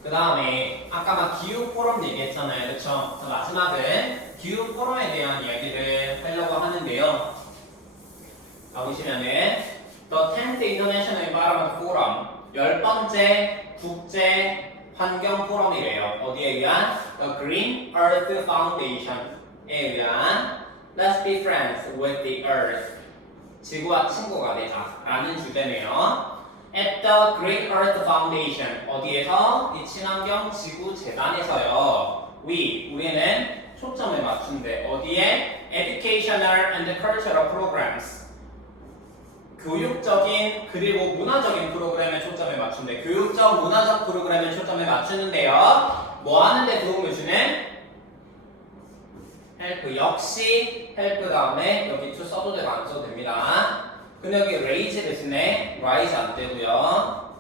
그 다음에 아까 막 기후 포럼 얘기했잖아요, 그쵸? 자, 마지막은 기후 포럼에 대한 이야기를 하려고 하는데요. 자, 보시면은 The 10th International Environment Forum 10번째 국제 환경 포럼이래요. 어디에 의한? The Green Earth Foundation에 의한 Let's be friends with the Earth. 지구와 친구가 되자 라는 주제네요. At the Green Earth Foundation 어디에서? 이 친환경 지구 재단에서요. 우리는 초점을 맞춘대. 어디에? Educational and Cultural Programs 교육적인 그리고 문화적인 프로그램에 초점을 맞춘대. 교육적 문화적 프로그램에 초점을 맞추는데요. 뭐 하는데 도움을 주는? 헬프. 역시 헬프 다음에 여기 to 써도 되고 안 써도 됩니다. 근데 여기 raise를 쓰네. rise 안 되고요.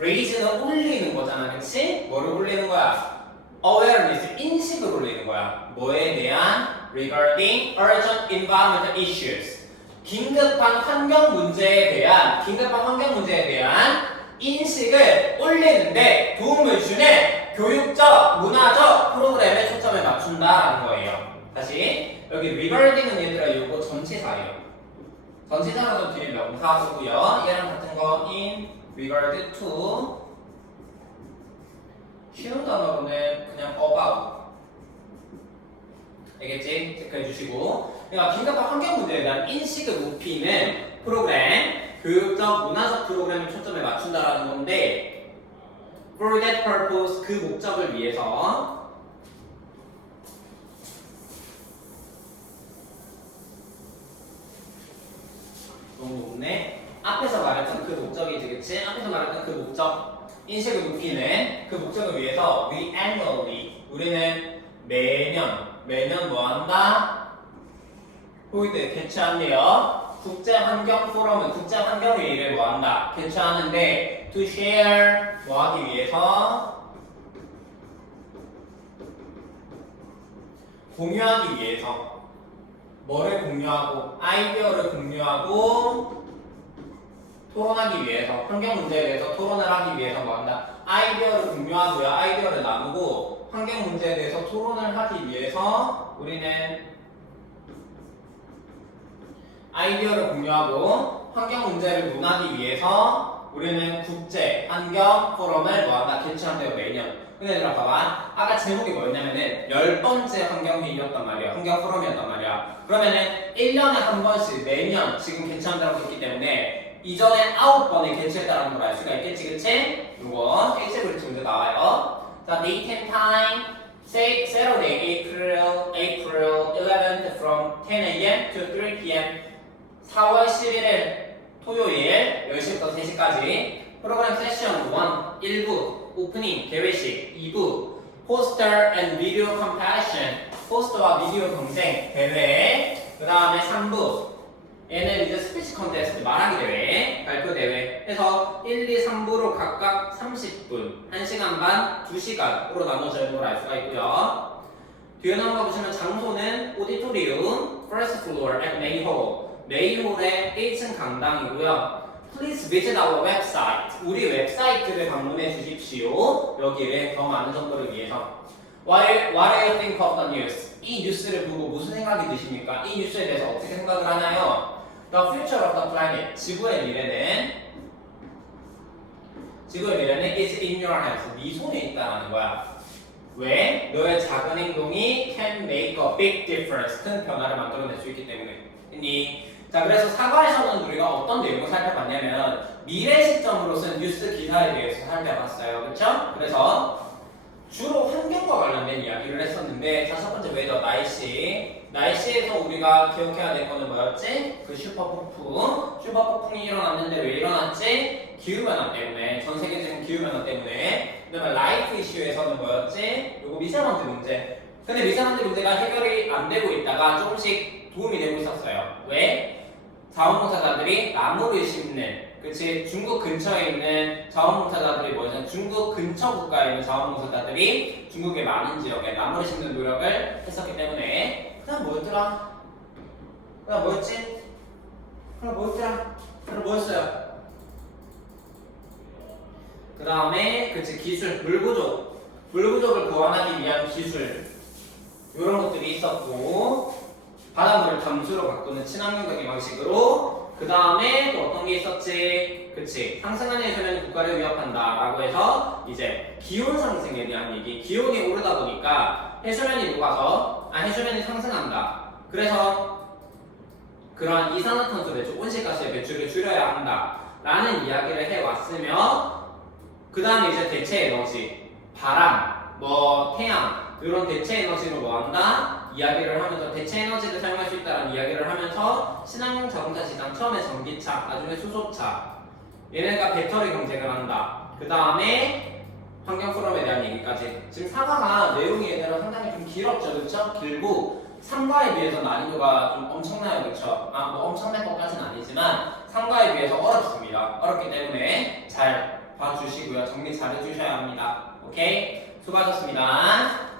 raise는 올리는 거잖아, 그치? 뭐를 올리는 거야? awareness, 인식을 올리는 거야. 뭐에 대한? regarding urgent environmental issues. 긴급한 환경 문제에 대한 인식을 올리는데 도움을 주는 교육적, 문화적 프로그램에 초점을 맞춘다라는 거예요. 다시 여기 regarding은 얘들아 이거 전치사예요. 전치사라서 뒤에 명사고요. 얘랑 같은 거 in regard to 쉬운 단어로는 그냥 about. 알겠지? 체크해 주시고. 그러니까 긴급한 환경 문제에 대한 인식을 높이는 프로그램, 교육적, 문화적 프로그램에 초점을 맞춘다라는 건데 for that purpose, 그 목적을 위해서 너무 높네. 앞에서 말했던 그 목적이지, 그치? 앞에서 말했던 그 목적, 인식을 높이는 그 목적을 위해서 we annually, 우리는 매년 뭐 한다? 호이드 개최한대요. 국제환경 포럼은 국제환경회의를 뭐 한다? 개최하는데 to share 뭐 하기 위해서? 공유하기 위해서. 뭐를 공유하고? 아이디어를 공유하고 토론하기 위해서. 환경 문제에 대해서 토론을 하기 위해서 뭐 한다? 아이디어를 공유하고요. 아이디어를 나누고 환경 문제에 대해서 토론을 하기 위해서 우리는 아이디어를 공유하고 환경 문제를 논하기 위해서 우리는 국제 환경 포럼을 뭐한다? 개최한대요, 매년. 근데 얘들아 봐봐. 아까 제목이 뭐였냐면은 10번째 환경회의였단 말이야. 환경 포럼이었단 말이야. 그러면은 1년에 한 번씩 매년 지금 개최한다고 했기 때문에 이전에 9번에 개최했다는 걸 알 수가 있겠지, 그치? 이거 H브리츠 문제 나와요. 자, date and time. Saturday, April 11th from 10 a.m. to 3 p.m. 4월 11일 토요일 10시부터 3시까지 프로그램 세션 1, 1부 오프닝 개회식 2부 포스터 앤 비디오 컴패션 포스터와 비디오 경쟁 대회 그 다음에 3부 얘는 이제 스피치 컨테스트 말하기 대회 발표 대회 해서 1, 2, 3부로 각각 30분 1시간 반 2시간으로 나눠져 있는 걸 알 수가 있고요. 뒤에 나온 거 보시면 장소는 오디토리움 first floor at Mayhall 메이홀의 1층 강당이고요. Please visit our website. 우리 웹사이트를 방문해 주십시오. 여기를 더 많은 정보를 위해서. What do you think of the news? 이 뉴스를 보고 무슨 생각이 드십니까? 이 뉴스에 대해서 어떻게 생각을 하나요? The future of the planet. 지구의 미래는 is in your hands. 네 손에 있다라는 거야. 왜? 너의 작은 행동이 can make a big difference. 큰 변화를 만들어낼 수 있기 때문에. 자, 그래서 사과에서는 우리가 어떤 내용을 살펴봤냐면 미래 시점으로 쓴 뉴스 기사에 대해서 살펴봤어요. 그렇죠? 그래서 주로 환경과 관련된 이야기를 했었는데, 자, 첫 번째 웨더, 날씨에서 우리가 기억해야 될 거는 뭐였지? 그 슈퍼폭풍이 일어났는데 왜 일어났지? 기후변화 때문에, 전 세계적인 기후변화 때문에. 그다음에 라이프 이슈에서는 뭐였지? 요거 미세먼지 문제. 근데 미세먼지 문제가 해결이 안 되고 있다가 조금씩 도움이 되고 있었어요. 왜? 자원봉사자들이 나무를 심는, 그치? 중국 근처에 있는 자원봉사자들이 뭐죠? 중국 근처 국가에 있는 자원봉사자들이 중국의 많은 지역에 나무를 심는 노력을 했었기 때문에. 그다음 뭐였더라? 그다음 뭐였지? 그럼 뭐였더라? 그럼 뭐였어요? 그 다음에 그치, 기술, 물부족을 보완하기 위한 기술, 이런 것들이 있었고, 바닷물을 담수로 바꾸는 친환경적인 방식으로. 그 다음에 또 어떤 게 있었지? 그치, 상승하는 해수면이 국가를 위협한다 라고 해서 이제 기온 상승에 대한 얘기. 기온이 오르다 보니까 해수면이 해수면이 상승한다. 그래서 그러한 이산화탄소 배출, 온실가스의 배출을 줄여야 한다 라는 이야기를 해왔으며, 그 다음에 이제 대체 에너지, 바람, 태양, 이런 대체 에너지로 뭐한다? 이야기를 하면서 대체 에너지를 사용할 수 있다는 이야기를 하면서 친환경 자동차 시장, 처음에 전기차, 나중에 수소차, 얘네가 배터리 경쟁을 한다. 그 다음에 환경 포럼에 대한 얘기까지. 지금 사과가 내용이 얘네로 상당히 좀 길었죠, 그렇죠? 길고 3과에 비해서 난이도가 좀 엄청나요, 그렇죠? 뭐 엄청날 것까지는 아니지만 3과에 비해서 어렵습니다. 어렵기 때문에 잘 봐주시고요. 정리 잘 해주셔야 합니다. 오케이? 수고하셨습니다.